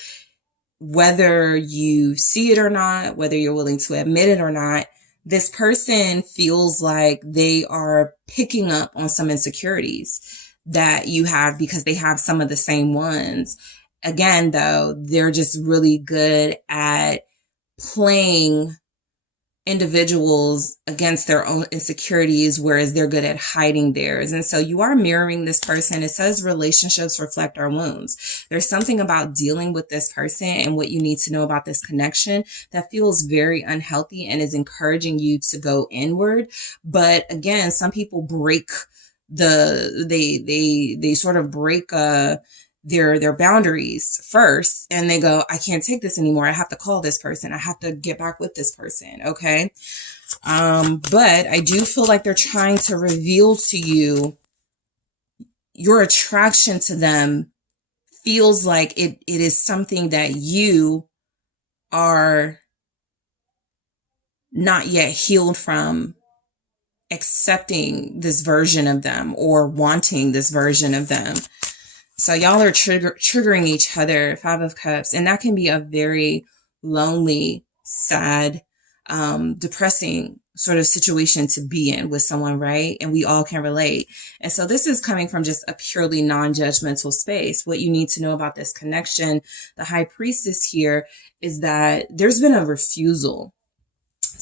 Whether you see it or not, whether you're willing to admit it or not, this person feels like they are picking up on some insecurities that you have because they have some of the same ones. Again, though, they're just really good at playing individuals against their own insecurities, whereas they're good at hiding theirs. And so you are mirroring this person. It says relationships reflect our wounds. There's something about dealing with this person and what you need to know about this connection that feels very unhealthy and is encouraging you to go inward. But again, some people break they sort of break their boundaries first, and they go, I can't take this anymore. I have to call this person. I have to get back with this person. Okay. But I do feel like they're trying to reveal to you your attraction to them feels like it is something that you are not yet healed from accepting this version of them or wanting this version of them. So y'all are triggering each other, Five of Cups, and that can be a very lonely, sad, depressing sort of situation to be in with someone, right? And we all can relate. And so this is coming from just a purely non-judgmental space. What you need to know about this connection, the High Priestess here, is that there's been a refusal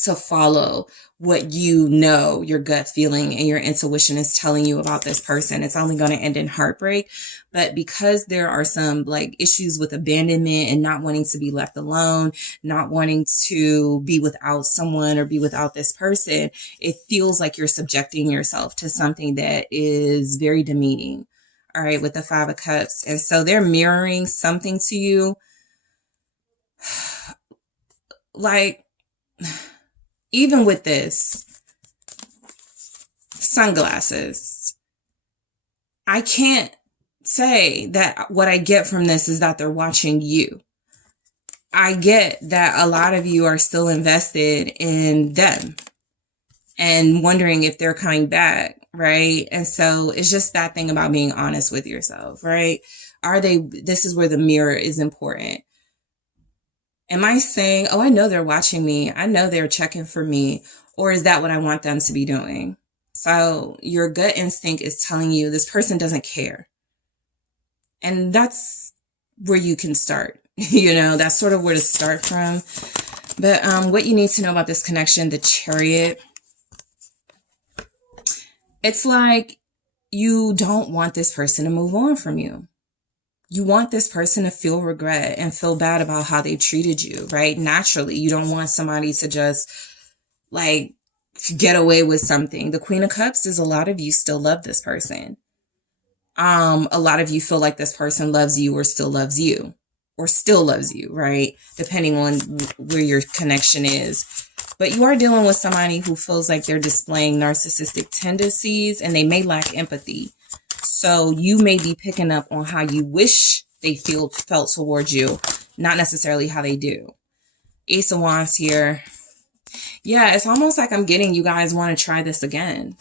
to follow what you know, your gut feeling and your intuition is telling you about this person. It's only going to end in heartbreak. But because there are some like issues with abandonment and not wanting to be left alone, not wanting to be without someone or be without this person, it feels like you're subjecting yourself to something that is very demeaning. All right, with the Five of Cups. And so they're mirroring something to you. Like, even with this, sunglasses, I can't say that what I get from this is that they're watching you. I get that a lot of you are still invested in them and wondering if they're coming back, right? And so it's just that thing about being honest with yourself, right? This is where the mirror is important. Am I saying, oh, I know they're watching me. I know they're checking for me. Or is that what I want them to be doing? So your gut instinct is telling you this person doesn't care. And that's where you can start. That's sort of where to start from. But what you need to know about this connection, the Chariot, it's like you don't want this person to move on from you. You want this person to feel regret and feel bad about how they treated you, right? Naturally, you don't want somebody to just like get away with something. The Queen of Cups is a lot of you still love this person. A lot of you feel like this person loves you or still loves you, right? Depending on where your connection is. But you are dealing with somebody who feels like they're displaying narcissistic tendencies and they may lack empathy. So you may be picking up on how you wish they felt towards you, not necessarily how they do. Ace of Wands here. Yeah, it's almost like I'm getting you guys want to try this again.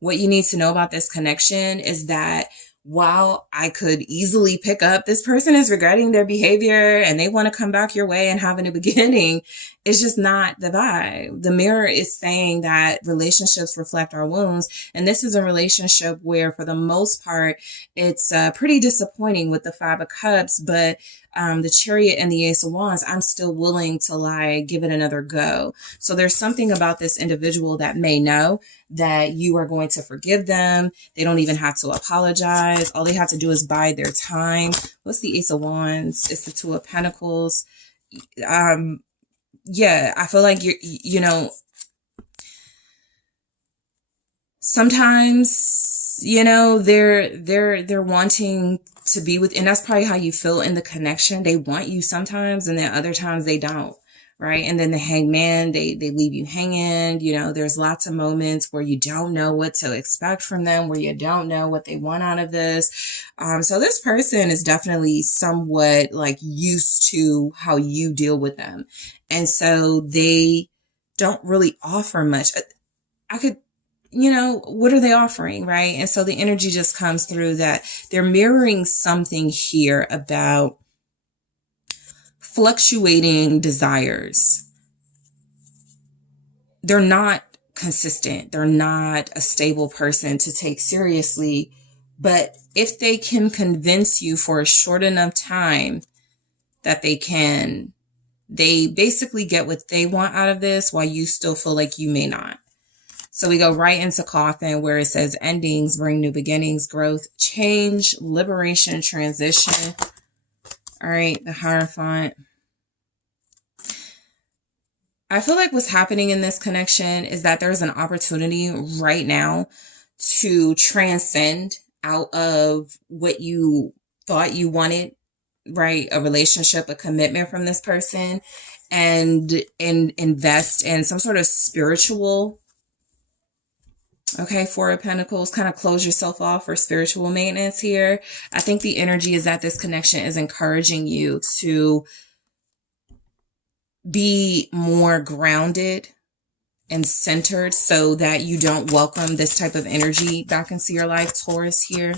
What you need to know about this connection is that while I could easily pick up this person is regretting their behavior and they want to come back your way and have a new beginning, it's just not the vibe. The mirror is saying that relationships reflect our wounds. And this is a relationship where for the most part, it's pretty disappointing with the Five of Cups, but the Chariot and the Ace of Wands, I'm still willing to like give it another go. So there's something about this individual that may know that you are going to forgive them. They don't even have to apologize. All they have to do is bide their time. What's the Ace of Wands? It's the Two of Pentacles. Yeah, I feel like sometimes, they're wanting to be with, and that's probably how you feel in the connection. They want you sometimes, and then other times they don't, right? And then the Hangman, they leave you hanging. There's lots of moments where you don't know what to expect from them, where you don't know what they want out of this. So this person is definitely somewhat like used to how you deal with them. And so they don't really offer much. What are they offering, right? And so the energy just comes through that they're mirroring something here about fluctuating desires. They're not consistent. They're not a stable person to take seriously. But if they can convince you for a short enough time that they basically get what they want out of this while you still feel like you may not. So we go right into Coffin where it says endings bring new beginnings, growth, change, liberation, transition. All right, the Hierophant. I feel like what's happening in this connection is that there's an opportunity right now to transcend out of what you thought you wanted, right? A relationship, a commitment from this person, and invest in some sort of spiritual Okay, Four of Pentacles, kind of close yourself off for spiritual maintenance here. I think the energy is that this connection is encouraging you to be more grounded and centered so that you don't welcome this type of energy back into your life, Taurus here.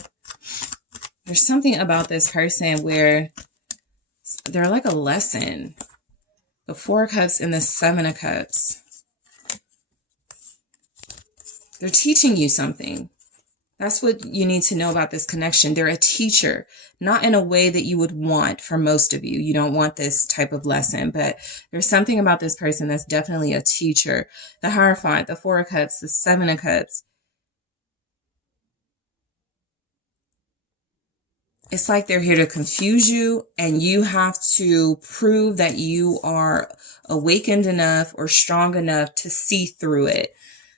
There's something about this person where they're like a lesson. The Four of Cups and the Seven of Cups. They're teaching you something. That's what you need to know about this connection. They're a teacher, not in a way that you would want for most of you. You don't want this type of lesson, but there's something about this person that's definitely a teacher. The Hierophant, the Four of Cups, the Seven of Cups. It's like they're here to confuse you, and you have to prove that you are awakened enough or strong enough to see through it.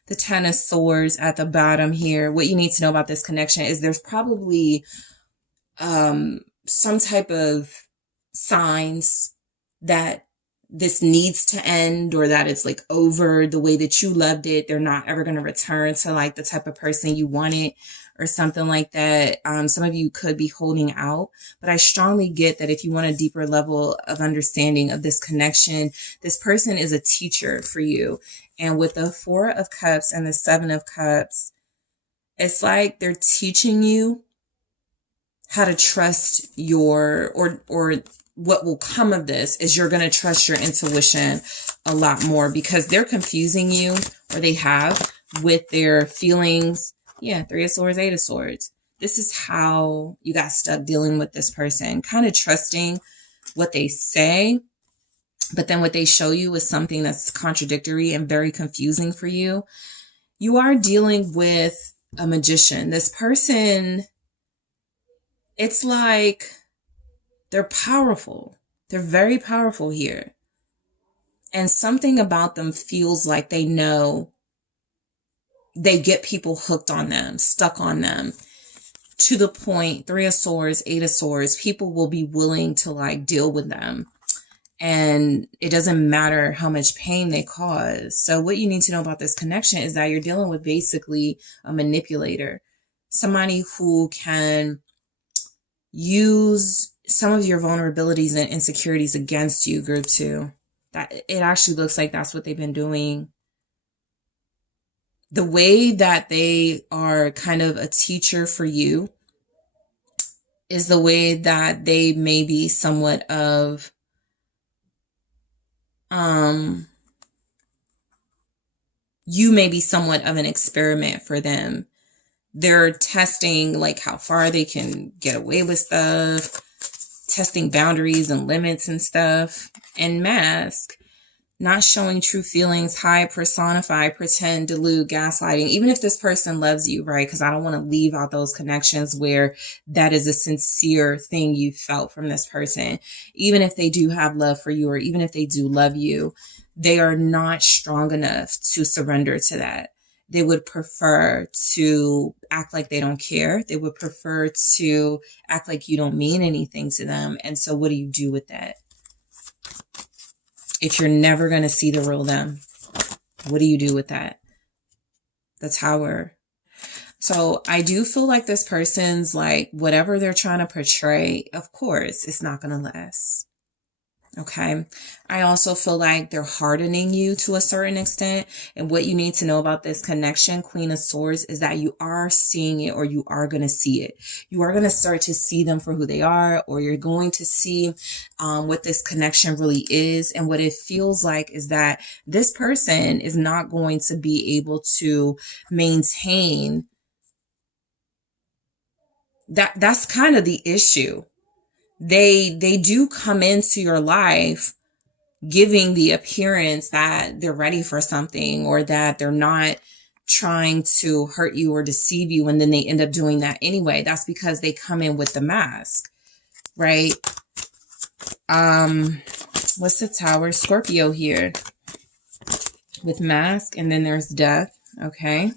The Ten of Swords at the bottom here. What you need to know about this connection is there's probably some type of signs that this needs to end, or that it's like over the way that you loved it. They're not ever going to return to like the type of person you wanted or something like that. Some of you could be holding out, but I strongly get that if you want a deeper level of understanding of this connection, this person is a teacher for you. And with the Four of Cups and the Seven of Cups, it's like they're teaching you how to trust your, or what will come of this is you're going to trust your intuition a lot more, because they're confusing you, or they have, with their feelings. Yeah, Three of Swords, Eight of Swords. This is how you got stuck dealing with this person, kind of trusting what they say, but then what they show you is something that's contradictory and very confusing for you. You are dealing with a magician. This person, it's like they're powerful. They're very powerful here. And something about them feels like they know they get people hooked on them, stuck on them, to the point, Three of Swords, Eight of Swords, people will be willing to like deal with them. And it doesn't matter how much pain they cause. So what you need to know about this connection is that you're dealing with basically a manipulator, somebody who can use some of your vulnerabilities and insecurities against you, group two. That it actually looks like that's what they've been doing. The way that they are kind of a teacher for you is the way that they may be somewhat of you may be somewhat of an experiment for them. They're testing like how far they can get away with stuff, testing boundaries and limits and stuff, and mask, not showing true feelings, hide, personify, pretend, delude, gaslighting. Even if this person loves you, right? Because I don't want to leave out those connections where that is a sincere thing you felt from this person. Even if they do have love for you, or even if they do love you, they are not strong enough to surrender to that. They would prefer to act like they don't care. They would prefer to act like you don't mean anything to them. And so what do you do with that? If you're never going to see the real them, what do you do with that? The Tower. So I do feel like this person's like, whatever they're trying to portray, of course, it's not going to last. Okay. I also feel like they're hardening you to a certain extent. And what you need to know about this connection, Queen of Swords, is that you are seeing it, or you are going to see it. You are going to start to see them for who they are, or you're going to see what this connection really is. And what it feels like is that this person is not going to be able to maintain that. That's kind of the issue. They do come into your life giving the appearance that they're ready for something, or that they're not trying to hurt you or deceive you, and then they end up doing that anyway. That's because they come in with the mask, right? What's the Tower? Scorpio here with mask, and then there's death. Okay.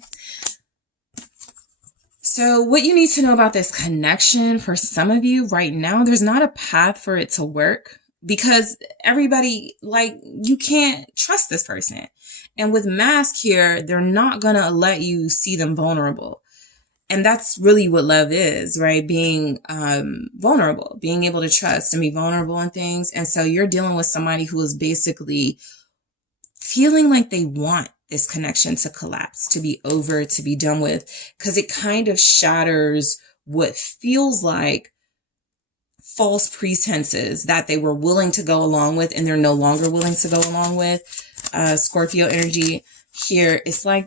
So what you need to know about this connection, for some of you right now, there's not a path for it to work, because everybody, like, you can't trust this person. And with mask here, they're not going to let you see them vulnerable. And that's really what love is, right? Being vulnerable, being able to trust and be vulnerable in things. And so you're dealing with somebody who is basically feeling like they want this connection to collapse, to be over, to be done with, because it kind of shatters what feels like false pretenses that they were willing to go along with and they're no longer willing to go along with. Scorpio energy here. It's like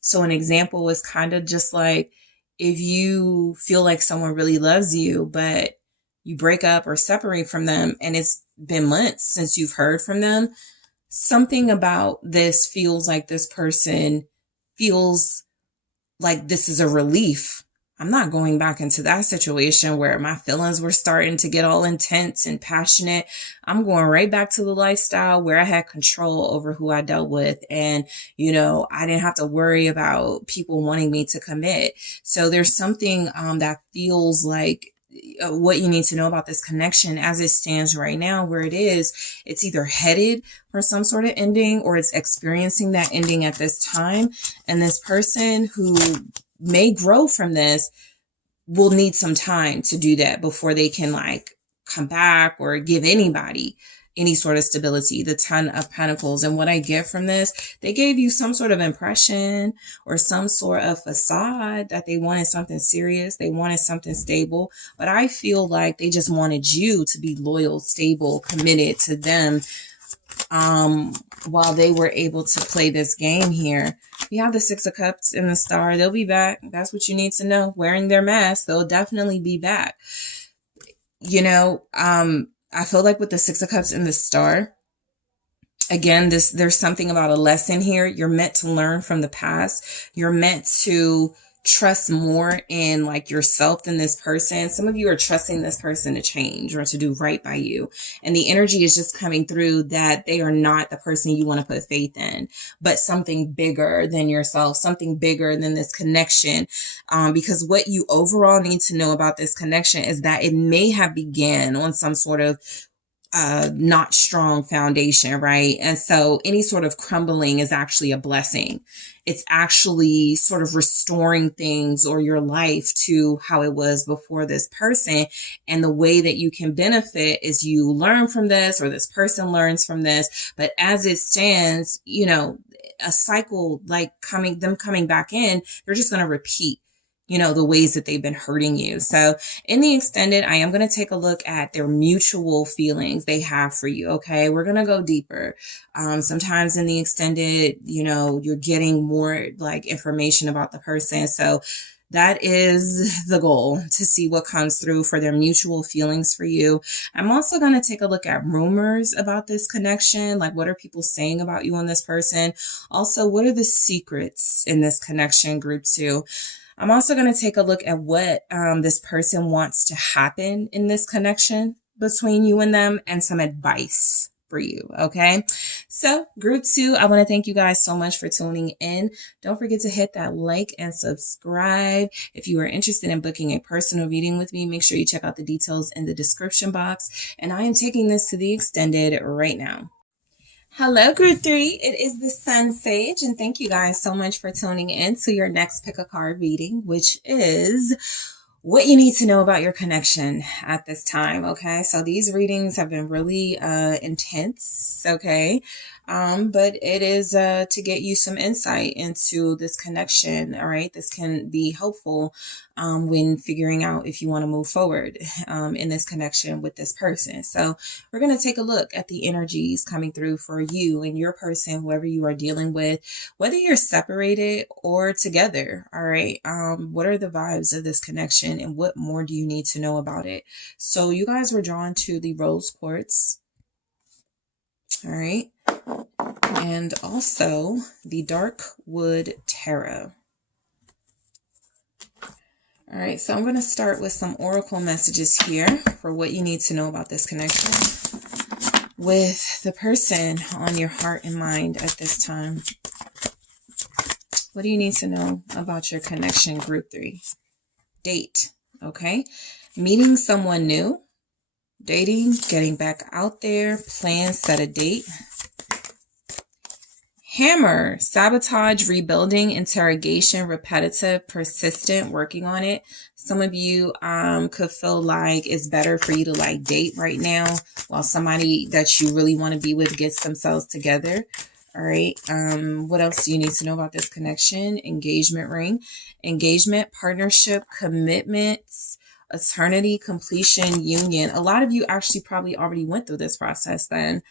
so an example is kind of just like if you feel like someone really loves you, but you break up or separate from them and it's been months since you've heard from them. Something about this feels like this person feels like this is a relief. I'm not going back into that situation where my feelings were starting to get all intense and passionate. I'm going right back to the lifestyle where I had control over who I dealt with. And, I didn't have to worry about people wanting me to commit. So there's something that feels like what you need to know about this connection as it stands right now, where it's either headed for some sort of ending or it's experiencing that ending at this time. And this person who may grow from this will need some time to do that before they can come back or give anybody any sort of stability. The Ten of Pentacles. And what I get from this, they gave you some sort of impression or some sort of facade that they wanted something serious. They wanted something stable. But I feel like they just wanted you to be loyal, stable, committed to them. While they were able to play this game here. We have the Six of Cups and the Star. They'll be back. That's what you need to know. Wearing their mask, they'll definitely be back. I feel like with the Six of Cups and the Star, again, there's something about a lesson here. You're meant to learn from the past. You're meant to trust more in yourself than this person. Some of you are trusting this person to change or to do right by you. And the energy is just coming through that they are not the person you want to put faith in, but something bigger than yourself, something bigger than this connection. Because what you overall need to know about this connection is that it may have began on some sort of not strong foundation, right? And so any sort of crumbling is actually a blessing. It's actually sort of restoring things or your life to how it was before this person. And the way that you can benefit is you learn from this or this person learns from this. But as it stands, a cycle them coming back in, they're just going to repeat the ways that they've been hurting you. So in the extended, I am going to take a look at their mutual feelings they have for you. Okay. We're going to go deeper. Sometimes in the extended, you're getting more information about the person. So that is the goal, to see what comes through for their mutual feelings for you. I'm also going to take a look at rumors about this connection. What are people saying about you on this person? Also, what are the secrets in this connection group too? I'm also going to take a look at what this person wants to happen in this connection between you and them, and some advice for you. Okay. So group 2, I want to thank you guys so much for tuning in. Don't forget to hit that like and subscribe. If you are interested in booking a personal reading with me, make sure you check out the details in the description box. And I am taking this to the extended right now. Hello, group 3. It is the SunSage, and thank you guys so much for tuning in to your next pick a card reading, which is what you need to know about your connection at this time. Okay, so these readings have been really intense. Okay, but it is to get you some insight into this connection. All right, this can be helpful when figuring out if you want to move forward in this connection with this person. So we're going to take a look at the energies coming through for you and your person, whoever you are dealing with, whether you're separated or together. All right. What are the vibes of this connection and what more do you need to know about it? So you guys were drawn to the rose quartz. All right. And also the dark wood tarot. All right, so I'm going to start with some oracle messages here for what you need to know about this connection with the person on your heart and mind at this time. What do you need to know about your connection, group 3? Date, okay? Meeting someone new, dating, getting back out there, plan, set a date. Hammer, sabotage, rebuilding, interrogation, repetitive, persistent, working on it. Some of you could feel like it's better for you to like date right now while somebody that you really want to be with gets themselves together. All right. What else do you need to know about this connection? Engagement ring, engagement, partnership, commitments, eternity, completion, union. A lot of you actually probably already went through this process then.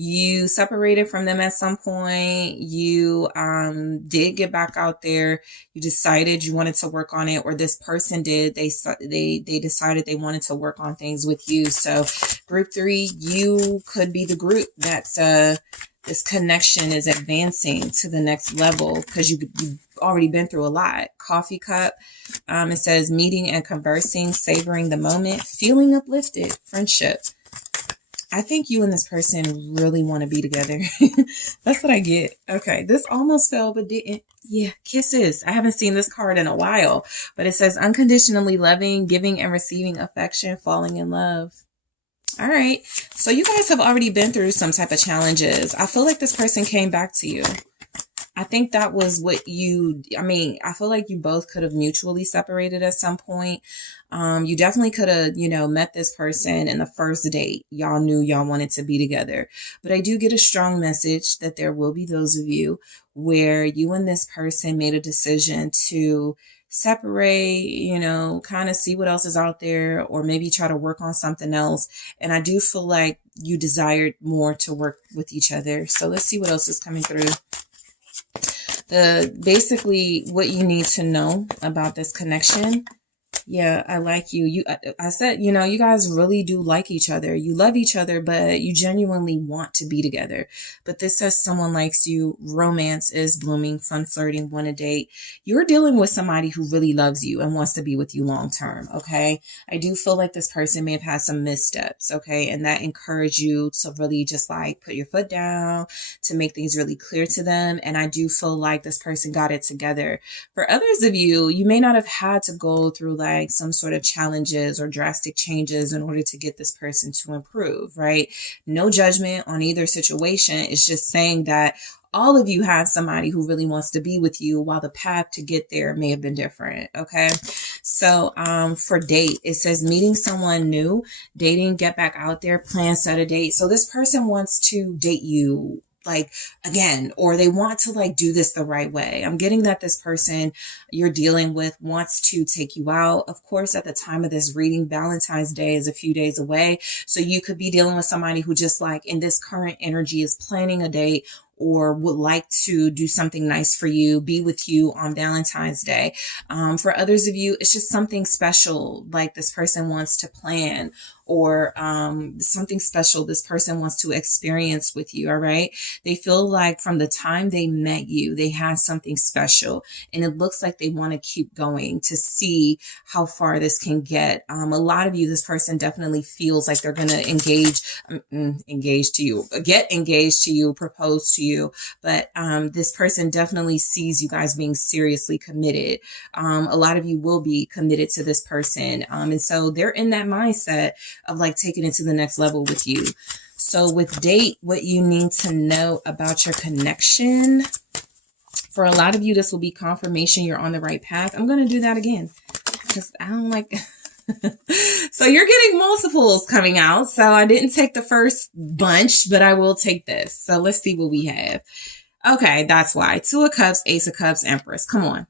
You separated from them at some point. You did get back out there. You decided you wanted to work on it, or this person did. They decided they wanted to work on things with you. So group 3, you could be the group that's this connection is advancing to the next level because you've already been through a lot. Coffee cup. It says meeting and conversing, savoring the moment, feeling uplifted, friendship. I think you and this person really want to be together. That's what I get. Okay, this almost fell, but didn't. Yeah, kisses. I haven't seen this card in a while, but it says unconditionally loving, giving and receiving affection, falling in love. All right, so you guys have already been through some type of challenges. I feel like this person came back to you. I think that was what I feel like you both could have mutually separated at some point. You definitely could have, met this person in the first date. Y'all knew y'all wanted to be together. But I do get a strong message that there will be those of you where you and this person made a decision to separate, kind of see what else is out there, or maybe try to work on something else. And I do feel like you desired more to work with each other. So let's see what else is coming through. Basically what you need to know about this connection. Yeah, I like you. I said, you guys really do like each other. You love each other, but you genuinely want to be together. But this says someone likes you. Romance is blooming, fun flirting, want to date. You're dealing with somebody who really loves you and wants to be with you long term. Okay. I do feel like this person may have had some missteps. Okay. And that encouraged you to really just like put your foot down, to make things really clear to them. And I do feel like this person got it together. For others of you, you may not have had to go through like some sort of challenges or drastic changes in order to get this person to improve, right? No judgment on either situation. It's just saying that all of you have somebody who really wants to be with you, while the path to get there may have been different. Okay. So, for date, it says meeting someone new, dating, get back out there, plan, set a date. So this person wants to date you like again, or they want to like do this the right way. I'm getting that this person you're dealing with wants to take you out. Of course, at the time of this reading, Valentine's Day is a few days away. So you could be dealing with somebody who just like in this current energy is planning a date or would like to do something nice for you, be with you on Valentine's Day. For others of you, it's just something special, like this person wants to plan, or something special this person wants to experience with you, all right? They feel like from the time they met you, they had something special, and it looks like they want to keep going to see how far this can get. A lot of you, this person definitely feels like they're going to get engaged to you, propose to you, but this person definitely sees you guys being seriously committed. A lot of you will be committed to this person, and so they're in that mindset of like taking it to the next level with you. So with date, what you need to know about your connection. For a lot of you, this will be confirmation you're on the right path. I'm going to do that again because I don't like... So you're getting multiples coming out. So I didn't take the first bunch, but I will take this. So let's see what we have. Okay, that's why. 2 of Cups, Ace of Cups, Empress. Come on.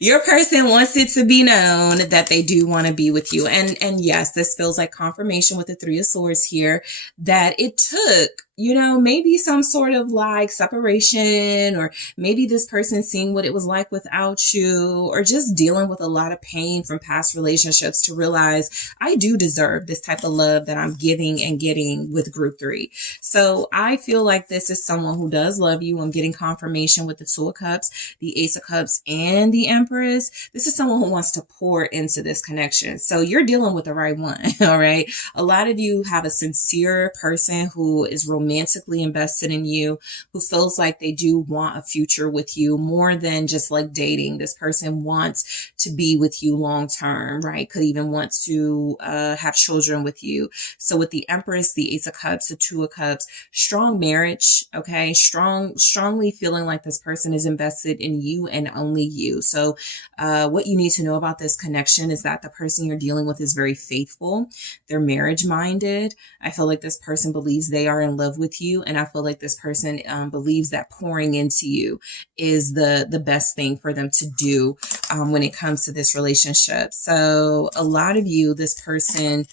Your person wants it to be known that they do want to be with you. And yes, this feels like confirmation with the 3 of Swords here that it took, maybe some sort of like separation, or maybe this person seeing what it was like without you, or just dealing with a lot of pain from past relationships to realize I do deserve this type of love that I'm giving and getting with group 3. So I feel like this is someone who does love you. I'm getting confirmation with the 2 of Cups, the Ace of Cups, and the Empress. This is someone who wants to pour into this connection. So you're dealing with the right one. All right. A lot of you have a sincere person who is romantic romantically invested in you, who feels like they do want a future with you more than just like dating. This person wants to be with you long term, right? Could even want to have children with you. So with the Empress, the Ace of Cups, the Two of Cups, strong marriage, okay? Strongly feeling like this person is invested in you and only you. So what you need to know about this connection is that the person you're dealing with is very faithful. They're marriage minded. I feel like this person believes they are in love with you. And I feel like this person believes that pouring into you is the best thing for them to do when it comes to this relationship. So a lot of you, this person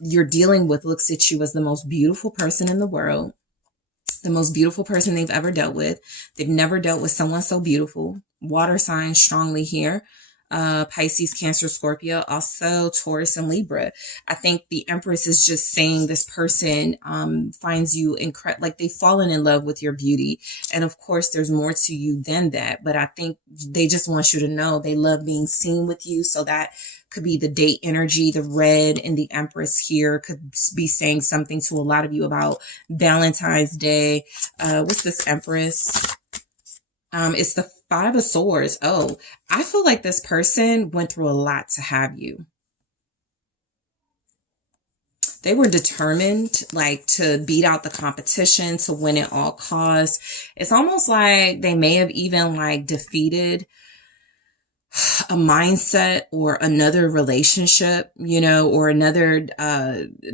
you're dealing with looks at you as the most beautiful person in the world, the most beautiful person they've ever dealt with. They've never dealt with someone so beautiful. Water signs strongly here. Pisces, Cancer, Scorpio, also Taurus and Libra. I think the Empress is just saying this person finds you incredible, like they've fallen in love with your beauty. And of course, there's more to you than that. But I think they just want you to know they love being seen with you. So that could be the date energy. The red in the Empress here could be saying something to a lot of you about Valentine's Day. What's this Empress? It's the Five of Swords. Oh, I feel like this person went through a lot to have you. They were determined, like, to beat out the competition, to win at all costs. It's almost like they may have even, like, defeated a mindset or another relationship, you know, or another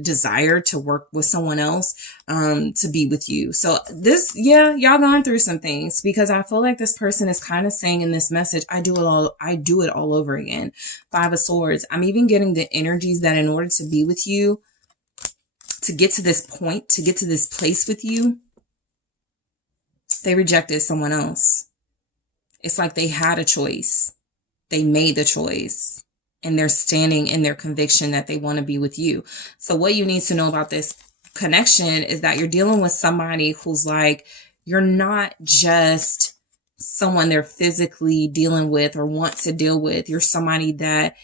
desire to work with someone else to be with you. So this, yeah, y'all going through some things, because I feel like this person is kind of saying in this message, I do it all over again. Five of Swords. I'm even getting the energies that in order to be with you, to get to this point, to get to this place with you, they rejected someone else. It's like they had a choice. They made the choice, and they're standing in their conviction that they want to be with you. So what you need to know about this connection is that you're dealing with somebody who's like, you're not just someone they're physically dealing with or want to deal with. You're somebody that,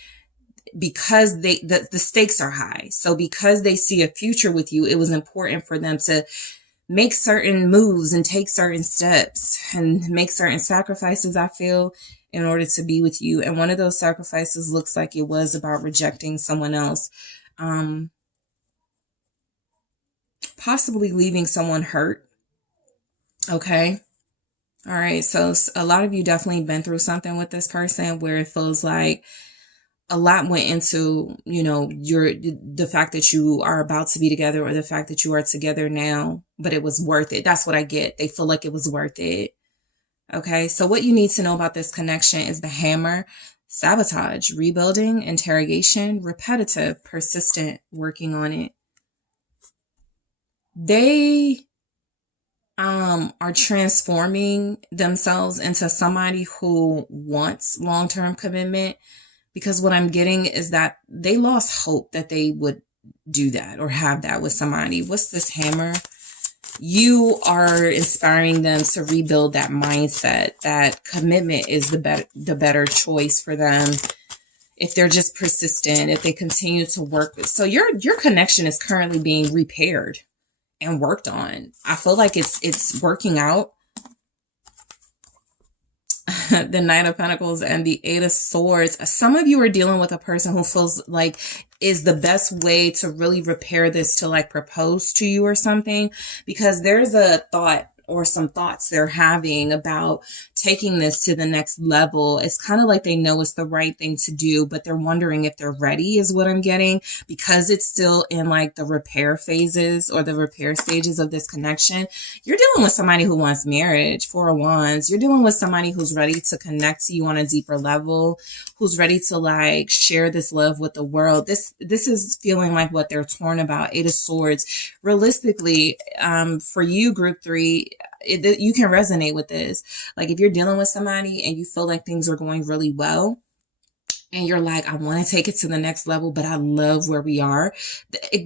because the stakes are high. So because they see a future with you, it was important for them to make certain moves and take certain steps and make certain sacrifices, I feel, in order to be with you. And one of those sacrifices looks like it was about rejecting someone else, possibly leaving someone hurt. Okay. All right. So a lot of you definitely been through something with this person where it feels like a lot went into, you know, the fact that you are about to be together, or the fact that you are together now, but it was worth it. That's what I get. They feel like it was worth it. Okay, so what you need to know about this connection is the Hammer: sabotage, rebuilding, interrogation, repetitive, persistent, working on it. They are transforming themselves into somebody who wants long-term commitment, because what I'm getting is that they lost hope that they would do that or have that with somebody. What's this Hammer? You are inspiring them to rebuild that mindset, that commitment is the better choice for them if they're just persistent, if they continue to work. So your connection is currently being repaired and worked on. I feel like it's working out. The Knight of Pentacles and the Eight of Swords. Some of you are dealing with a person who feels like is the best way to really repair this to like propose to you or something, because there's a thought or some thoughts they're having about taking this to the next level. It's kind of like they know it's the right thing to do, but they're wondering if they're ready, is what I'm getting, because it's still in like the repair phases or the repair stages of this connection. You're dealing with somebody who wants marriage, Four of Wands. You're dealing with somebody who's ready to connect to you on a deeper level, who's ready to like share this love with the world. This is feeling like what they're torn about. Eight of Swords. Realistically, for you, group 3, you can resonate with this. Like if you're dealing with somebody and you feel like things are going really well, and you're like, I want to take it to the next level, but I love where we are.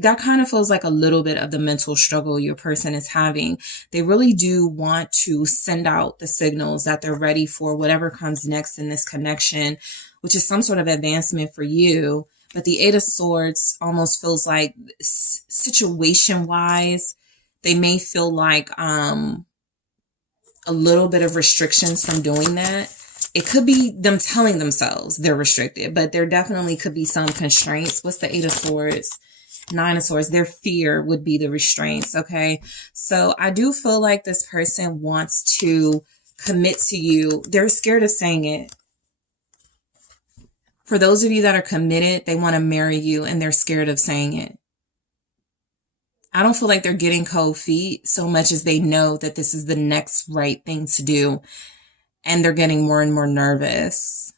That kind of feels like a little bit of the mental struggle your person is having. They really do want to send out the signals that they're ready for whatever comes next in this connection, which is some sort of advancement for you. But the Eight of Swords almost feels like situation-wise, They may feel like a little bit of restrictions from doing that. It could be them telling themselves they're restricted, but there definitely could be some constraints. What's the 8 of Swords? 9 of Swords. Their fear would be the restraints, okay? So I do feel like this person wants to commit to you. They're scared of saying it. For those of you that are committed, they want to marry you and they're scared of saying it. I don't feel like they're getting cold feet so much as they know that this is the next right thing to do. And they're getting more and more nervous.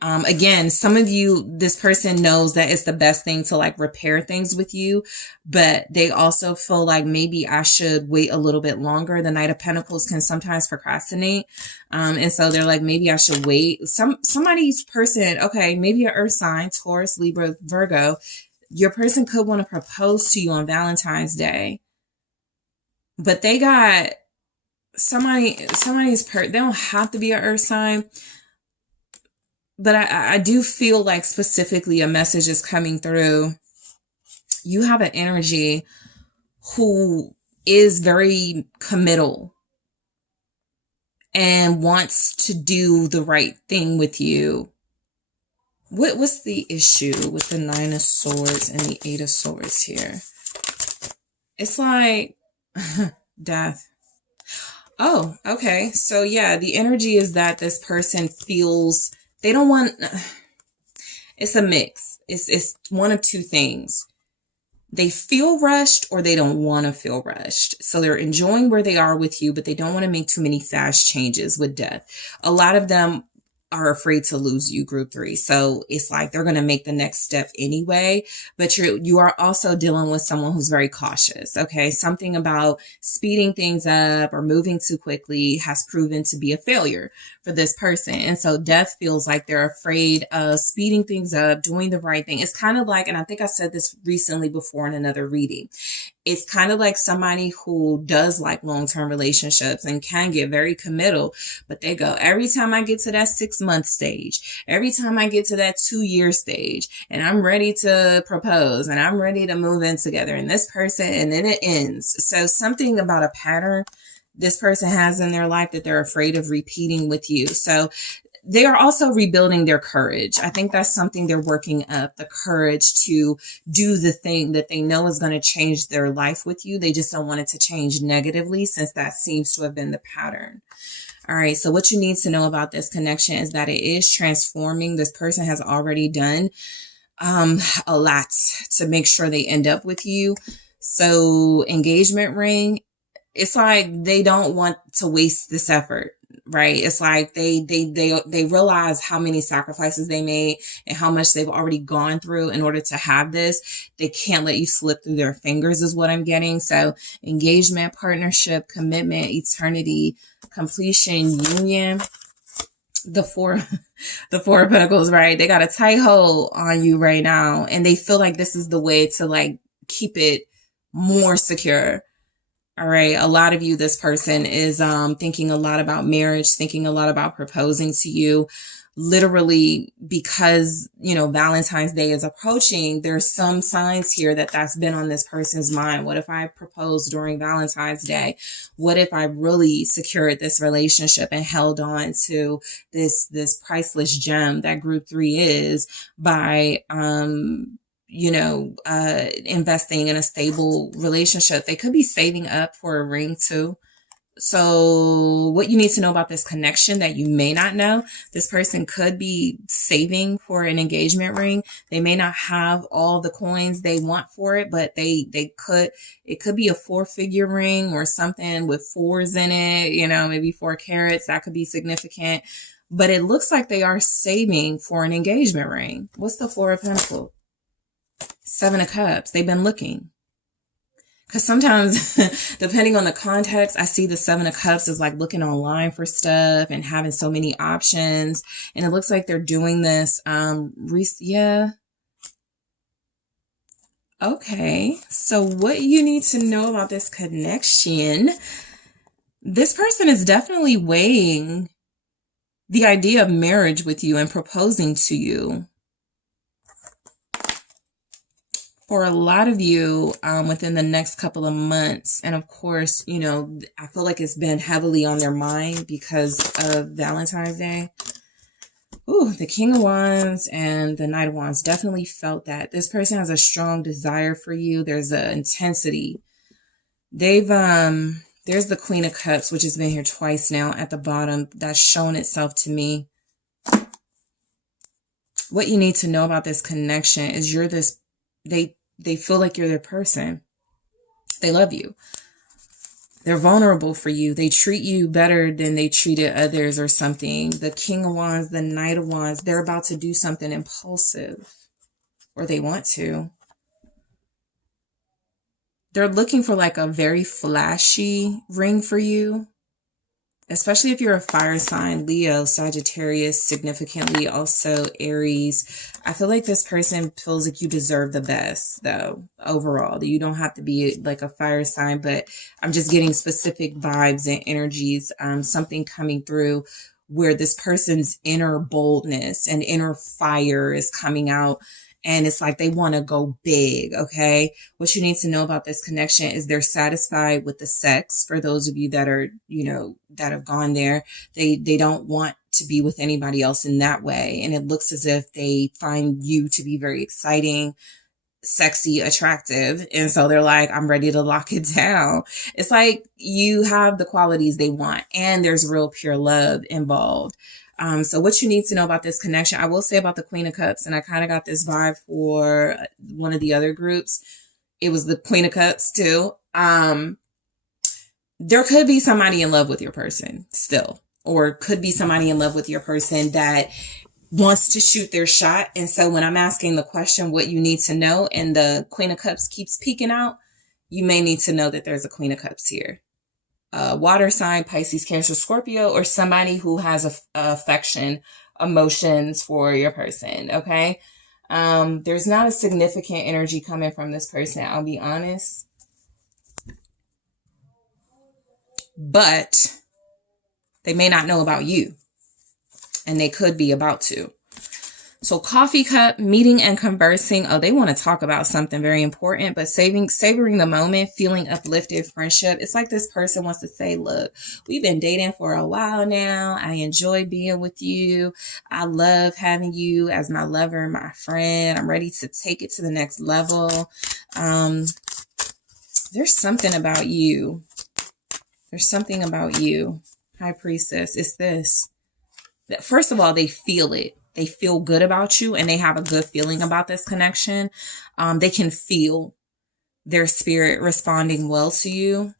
Again, some of you, this person knows that it's the best thing to like repair things with you, but they also feel like maybe I should wait a little bit longer. The Knight of Pentacles can sometimes procrastinate. And so they're like, maybe I should wait. Somebody's person, okay, maybe an earth sign, Taurus, Libra, Virgo. Your person could want to propose to you on Valentine's Day, but they got they don't have to be an earth sign, but I do feel like specifically a message is coming through. You have an energy who is very committal and wants to do the right thing with you. What's the issue with the 9 of Swords and the 8 of Swords here? It's like death. Oh, okay. So yeah, the energy is that this person feels they don't want, it's a mix. It's one of two things. They feel rushed or they don't want to feel rushed. So they're enjoying where they are with you, but they don't want to make too many fast changes with death. A lot of them are afraid to lose you, group 3. So it's like they're going to make the next step anyway, but you are also dealing with someone who's very cautious. Okay. Something about speeding things up or moving too quickly has proven to be a failure for this person. And so death feels like they're afraid of speeding things up, doing the right thing. It's kind of like, and I think I said this recently before in another reading, it's kind of like somebody who does like long-term relationships and can get very committal, but they go, every time I get to that 6-month stage, every time I get to that 2-year stage, and I'm ready to propose and I'm ready to move in together, and this person, and then it ends. So something about a pattern this person has in their life that they're afraid of repeating with you. So they are also rebuilding their courage. I think that's something they're working up, the courage to do the thing that they know is going to change their life with you. They just don't want it to change negatively, since that seems to have been the pattern. All right. So what you need to know about this connection is that it is transforming. This person has already done a lot to make sure they end up with you. So engagement ring, it's like they don't want to waste this effort. Right. It's like they realize how many sacrifices they made and how much they've already gone through in order to have this. They can't let you slip through their fingers is what I'm getting. So engagement, partnership, commitment, eternity, completion, union, the four of Pentacles, right? They got a tight hold on you right now, and they feel like this is the way to like keep it more secure. All right. A lot of you, this person is thinking a lot about marriage, thinking a lot about proposing to you. Literally, because, you know, Valentine's Day is approaching, there's some signs here that that's been on this person's mind. What if I proposed during Valentine's Day? What if I really secured this relationship and held on to this priceless gem that group 3 is by, investing in a stable relationship? They could be saving up for a ring too. So what you need to know about this connection that you may not know, this person could be saving for an engagement ring. They may not have all the coins they want for it, but it could be a 4-figure ring or something with 4s in it, maybe 4 carats. That could be significant, but it looks like they are saving for an engagement ring. What's the 4 of Pentacles? 7 of Cups. They've been looking. Because sometimes, depending on the context, I see the 7 of Cups as like looking online for stuff and having so many options. And it looks like they're doing this. Yeah. Okay. So what you need to know about this connection, this person is definitely weighing the idea of marriage with you and proposing to you. For a lot of you, within the next couple of months, and of course, you know, I feel like it's been heavily on their mind because of Valentine's Day. Ooh, the King of Wands and the Knight of Wands definitely felt that. This person has a strong desire for you. There's an intensity. There's the Queen of Cups, which has been here twice now at the bottom. That's shown itself to me. What you need to know about this connection is they feel like you're their person. They love you. They're vulnerable for you. They treat you better than they treated others or something. The King of Wands, the Knight of Wands, they're about to do something impulsive, or they want to. They're looking for like a very flashy ring for you, especially if you're a fire sign, Leo, Sagittarius, significantly also Aries. I feel like this person feels like you deserve the best, though, overall. You don't have to be like a fire sign, but I'm just getting specific vibes and energies, something coming through where this person's inner boldness and inner fire is coming out. And it's like they want to go big, okay? What you need to know about this connection is they're satisfied with the sex. For those of you that are, you know, that have gone there, they don't want to be with anybody else in that way. And it looks as if they find you to be very exciting, sexy, attractive. And so they're like, I'm ready to lock it down. It's like you have the qualities they want, and there's real pure love involved. So what you need to know about this connection, I will say about the Queen of Cups, and I kind of got this vibe for one of the other groups. It was the Queen of Cups too. There could be somebody in love with your person still, or could be somebody in love with your person that wants to shoot their shot. And so when I'm asking the question, what you need to know, and the Queen of Cups keeps peeking out, you may need to know that there's a Queen of Cups here. Water sign, Pisces, Cancer, Scorpio, or somebody who has affection, emotions for your person, okay? There's not a significant energy coming from this person, I'll be honest. But they may not know about you, and they could be about to. So coffee cup, meeting and conversing. Oh, they want to talk about something very important, but savoring the moment, feeling uplifted, friendship. It's like this person wants to say, look, we've been dating for a while now. I enjoy being with you. I love having you as my lover, my friend. I'm ready to take it to the next level. There's something about you. There's something about you. High Priestess. It's this. First of all, they feel it. They feel good about you, and they have a good feeling about this connection. They can feel their spirit responding well to you.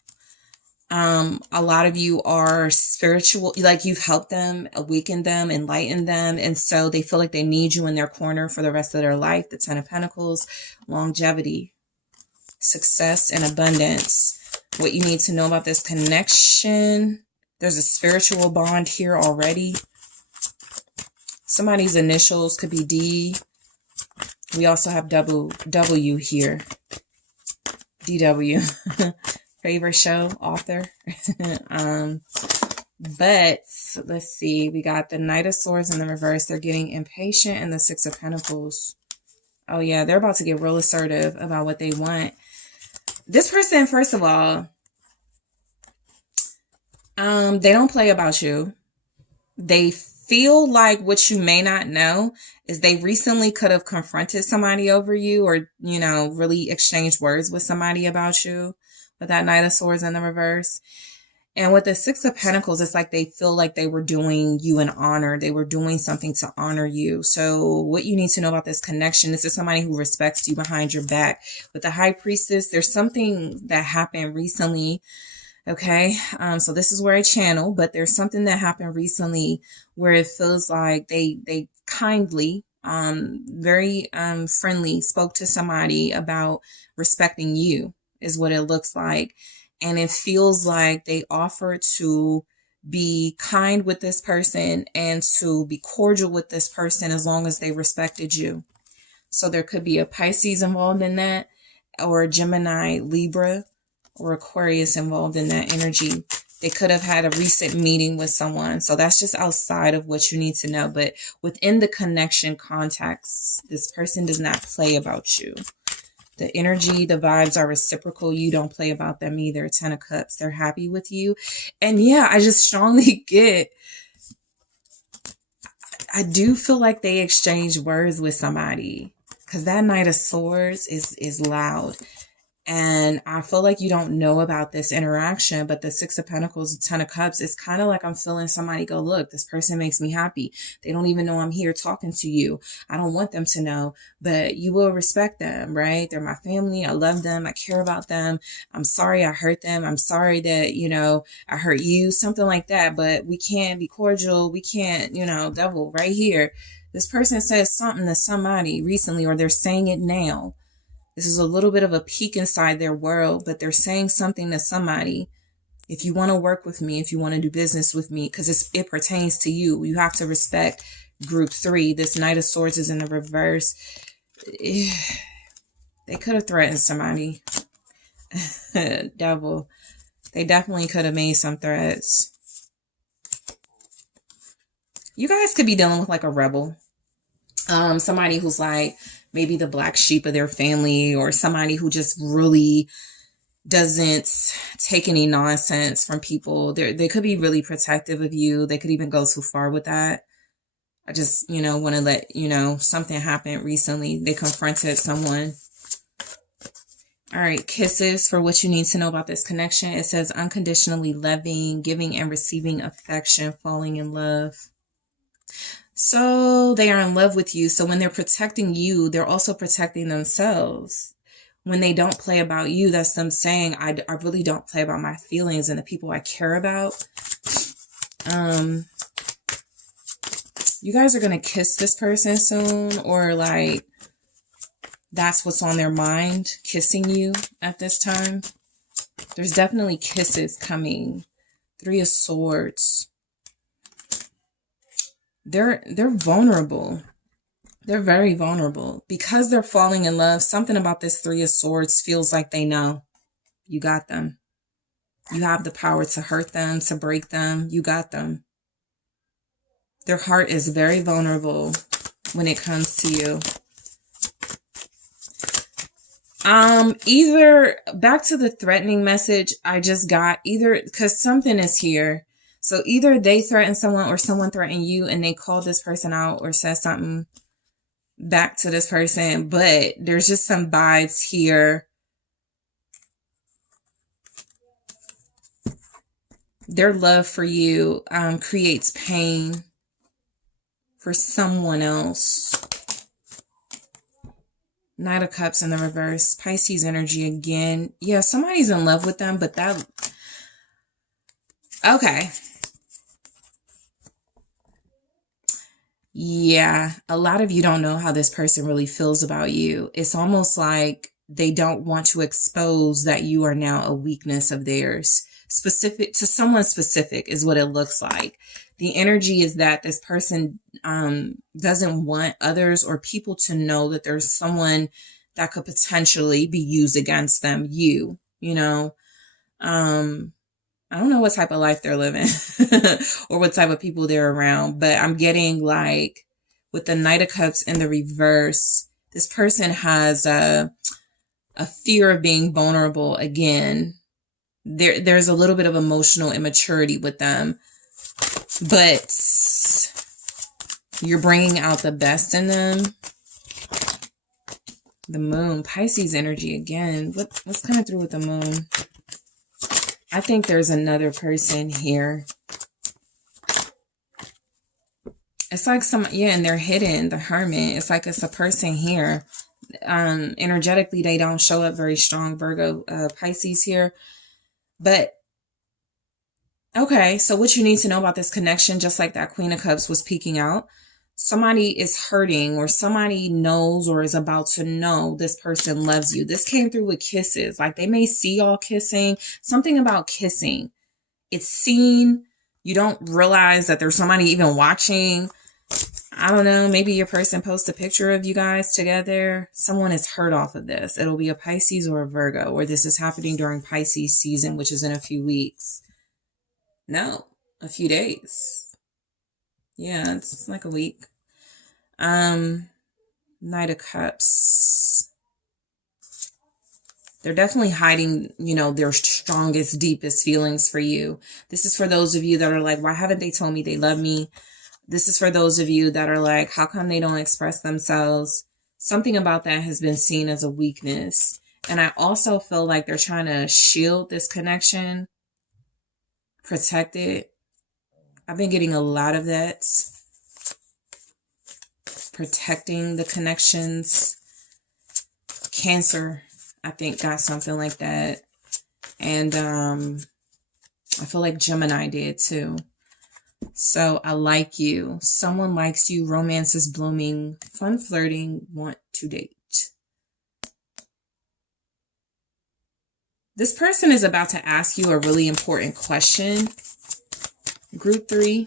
A lot of you are spiritual, like you've helped them, awakened them, enlightened them. And so they feel like they need you in their corner for the rest of their life. The Ten of Pentacles, longevity, success, and abundance. What you need to know about this connection. There's a spiritual bond here already. Somebody's initials could be D. We also have W here. DW. Favorite show, author. But let's see. We got the Knight of Swords in the reverse. They're getting impatient, and the Six of Pentacles. Oh yeah, they're about to get real assertive about what they want. This person, first of all, they don't play about you. They feel like what you may not know is they recently could have confronted somebody over you, or, you know, really exchanged words with somebody about you with that Knight of Swords in the reverse. And with the Six of Pentacles, it's like they feel like they were doing you an honor. They were doing something to honor you. So what you need to know about this connection, this is somebody who respects you behind your back. With the High Priestess, there's something that happened recently. Okay, so this is where I channel, but there's something that happened recently where it feels like they kindly, very friendly spoke to somebody about respecting you, is what it looks like. And it feels like they offered to be kind with this person and to be cordial with this person as long as they respected you. So there could be a Pisces involved in that, or a Gemini, Libra, or Aquarius involved in that energy. They could have had a recent meeting with someone. So that's just outside of what you need to know. But within the connection context, this person does not play about you. The energy, the vibes are reciprocal. You don't play about them either. 10 of Cups. They're happy with you. And yeah, I just strongly get, I do feel like they exchange words with somebody. Because that Knight of Swords is loud. And I feel like you don't know about this interaction, but the Six of Pentacles, the 10 of Cups, it's kind of like I'm feeling somebody go, look, this person makes me happy. They don't even know I'm here talking to you. I don't want them to know, but you will respect them, right? They're my family. I love them. I care about them. I'm sorry I hurt them. I'm sorry that, you know, I hurt you, something like that, but we can't be cordial. We can't, you know, devil right here. This person says something to somebody recently, or they're saying it now. This is a little bit of a peek inside their world, but they're saying something to somebody. If you want to work with me, if you want to do business with me, because it pertains to you, you have to respect group 3. This Knight of Swords is in the reverse. They could have threatened somebody. Devil. They definitely could have made some threats. You guys could be dealing with like a rebel. Somebody who's like maybe the black sheep of their family, or somebody who just really doesn't take any nonsense from people. They could be really protective of you. They could even go too far with that. I just, you know, want to let you know something happened recently. They confronted someone. All right, kisses for what you need to know about this connection. It says unconditionally loving, giving and receiving affection, falling in love. So they are in love with you. So when they're protecting you, they're also protecting themselves. When they don't play about you, that's them saying, I really don't play about my feelings and the people I care about. You guys are going to kiss this person soon, or like that's what's on their mind, kissing you at this time. There's definitely kisses coming. 3 of Swords. They're vulnerable. They're very vulnerable. Because they're falling in love, something about this 3 of Swords feels like they know. You got them. You have the power to hurt them, to break them. You got them. Their heart is very vulnerable when it comes to you. Either back to the threatening message I just got, either because something is here. So either they threaten someone or someone threatened you and they called this person out or said something back to this person, but there's just some vibes here. Their love for you creates pain for someone else. Knight of Cups in the reverse. Pisces energy again. Yeah, somebody's in love with them, but that... Okay. Yeah, a lot of you don't know how this person really feels about you. It's almost like they don't want to expose that you are now a weakness of theirs. Specific to someone specific is what it looks like. The energy is that this person doesn't want others or people to know that there's someone that could potentially be used against them. You know. I don't know what type of life they're living or what type of people they're around, but I'm getting like with the Knight of Cups in the reverse, this person has a fear of being vulnerable again. There's a little bit of emotional immaturity with them, but you're bringing out the best in them. The Moon, Pisces energy again. What's coming through with the Moon? I think there's another person here. It's like and they're hidden, the Hermit. It's like it's a person here. Energetically, they don't show up very strong, Virgo, Pisces here. But, okay, so what you need to know about this connection, just like that Queen of Cups was peeking out, somebody is hurting or somebody knows or is about to know this person loves you. This came through with kisses. Like they may see y'all kissing. Something about kissing. It's seen. You don't realize that there's somebody even watching. I don't know. Maybe your person posts a picture of you guys together. Someone is hurt off of this. It'll be a Pisces or a Virgo, or this is happening during Pisces season, which is in a few weeks. No, a few days. Yeah, it's like a week. Knight of Cups. They're definitely hiding, their strongest, deepest feelings for you. This is for those of you that are like, why haven't they told me they love me? This is for those of you that are like, how come they don't express themselves? Something about that has been seen as a weakness. And I also feel like they're trying to shield this connection, protect it. I've been getting a lot of that. Protecting the connections. Cancer, I think, got something like that. And I feel like Gemini did too. So I like you. Someone likes you. Romance is blooming. Fun flirting. Want to date. This person is about to ask you a really important question. Group 3.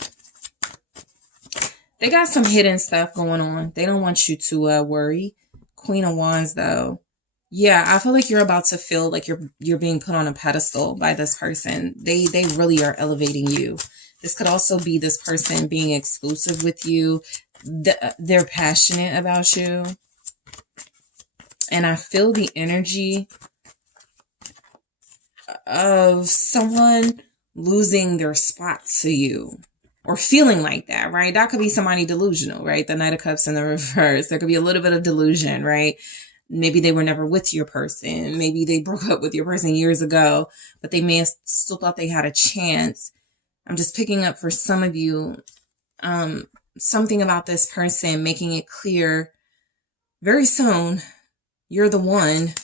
They got some hidden stuff going on. They don't want you to worry. Queen of Wands, though. Yeah, I feel like you're about to feel like you're being put on a pedestal by this person. They really are elevating you. This could also be this person being exclusive with you. They're passionate about you. And I feel the energy of someone losing their spot to you. Or feeling like that, right? That could be somebody delusional, right? The Knight of Cups in the reverse. There could be a little bit of delusion, right? Maybe they were never with your person. Maybe they broke up with your person years ago, but they may have still thought they had a chance. I'm just picking up for some of you something about this person, making it clear very soon you're the one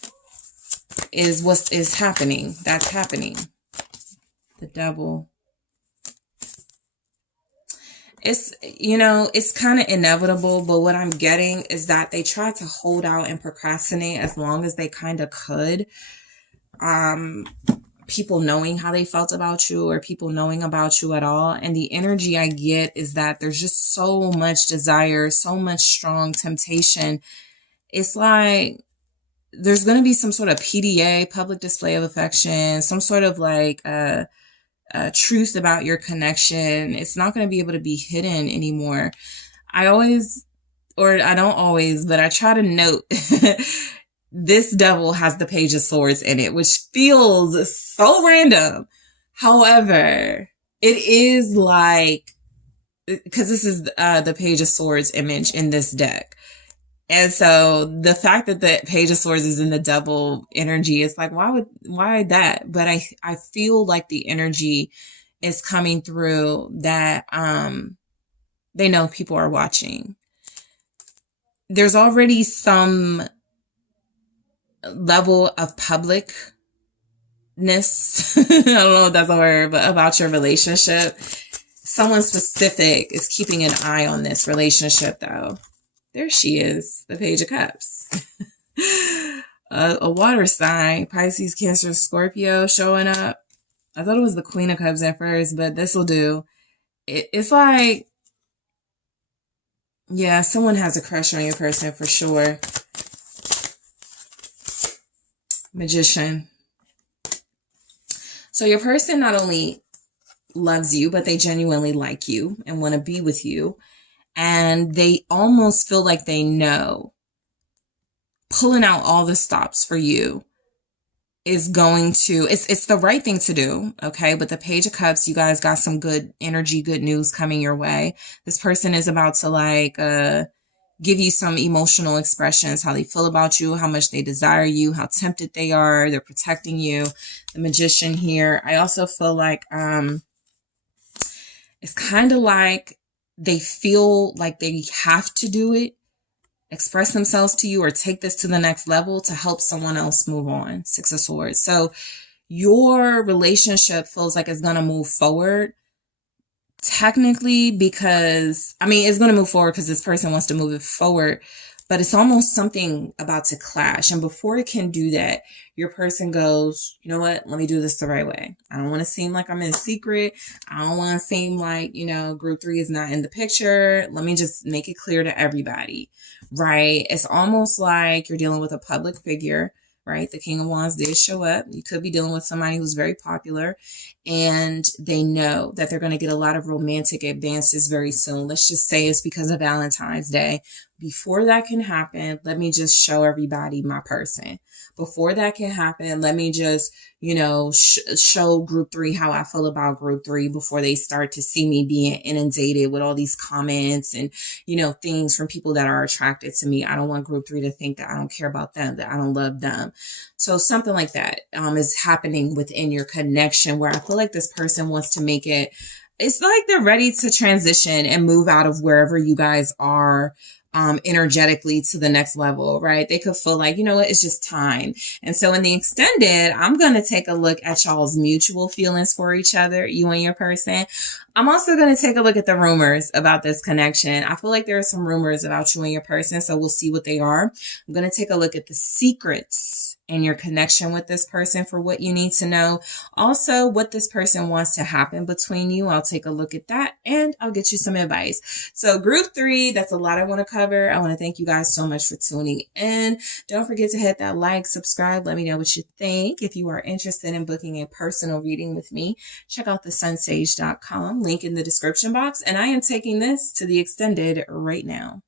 is what is happening. That's happening. The Devil. It's, it's kind of inevitable, but what I'm getting is that they tried to hold out and procrastinate as long as they kind of could. People knowing how they felt about you or people knowing about you at all. And the energy I get is that there's just so much desire, so much strong temptation. It's like there's going to be some sort of PDA, public display of affection, some sort of like, truth about your connection. It's not going to be able to be hidden anymore. I don't always, but I try to note this Devil has the Page of Swords in it, which feels so random. However, it is like, because this is the Page of Swords image in this deck. And so the fact that the Page of Swords is in the Devil energy, it's like, why that? But I feel like the energy is coming through that, they know people are watching. There's already some level of publicness. I don't know if that's a word, but about your relationship. Someone specific is keeping an eye on this relationship though. There she is, the Page of Cups. A water sign, Pisces, Cancer, Scorpio showing up. I thought it was the Queen of Cups at first, but this will do. It's like, yeah, someone has a crush on your person for sure. Magician. So your person not only loves you, but they genuinely like you and want to be with you. And they almost feel like they know pulling out all the stops for you is going to, it's the right thing to do. Okay. But the Page of Cups, you guys got some good energy, good news coming your way. This person is about to give you some emotional expressions, how they feel about you, how much they desire you, how tempted they are. They're protecting you. The Magician here. I also feel like, it's kind of like, they feel like they have to do it, express themselves to you, or take this to the next level to help someone else move on. Six of Swords. So your relationship feels like it's going to move forward technically because, it's going to move forward because this person wants to move it forward, but it's almost something about to clash. And before it can do that, your person goes, you know what? Let me do this the right way. I don't want to seem like I'm in secret. I don't want to seem like, group 3 is not in the picture. Let me just make it clear to everybody, right? It's almost like you're dealing with a public figure, right? The King of Wands did show up. You could be dealing with somebody who's very popular. and they know that they're going to get a lot of romantic advances very soon. Let's just say it's because of Valentine's Day. Before that can happen, let me just show everybody my person. Before that can happen, let me just, show group 3 how I feel about group 3 before they start to see me being inundated with all these comments and, things from people that are attracted to me. I don't want group 3 to think that I don't care about them, that I don't love them. So something like that is happening within your connection, where I feel like this person wants to make it, it's like they're ready to transition and move out of wherever you guys are energetically to the next level, right? They could feel like, it's just time. And so in the extended, I'm going to take a look at y'all's mutual feelings for each other, you and your person. I'm also going to take a look at the rumors about this connection. I feel like there are some rumors about you and your person, so we'll see what they are. I'm going to take a look at the secrets in your connection with this person for what you need to know. Also, what this person wants to happen between you. I'll take a look at that and I'll get you some advice. So group 3, that's a lot I want to cover. I want to thank you guys so much for tuning in. Don't forget to hit that like, subscribe. Let me know what you think. If you are interested in booking a personal reading with me, check out TheSunSage.com. Link in the description box. And I am taking this to the extended right now.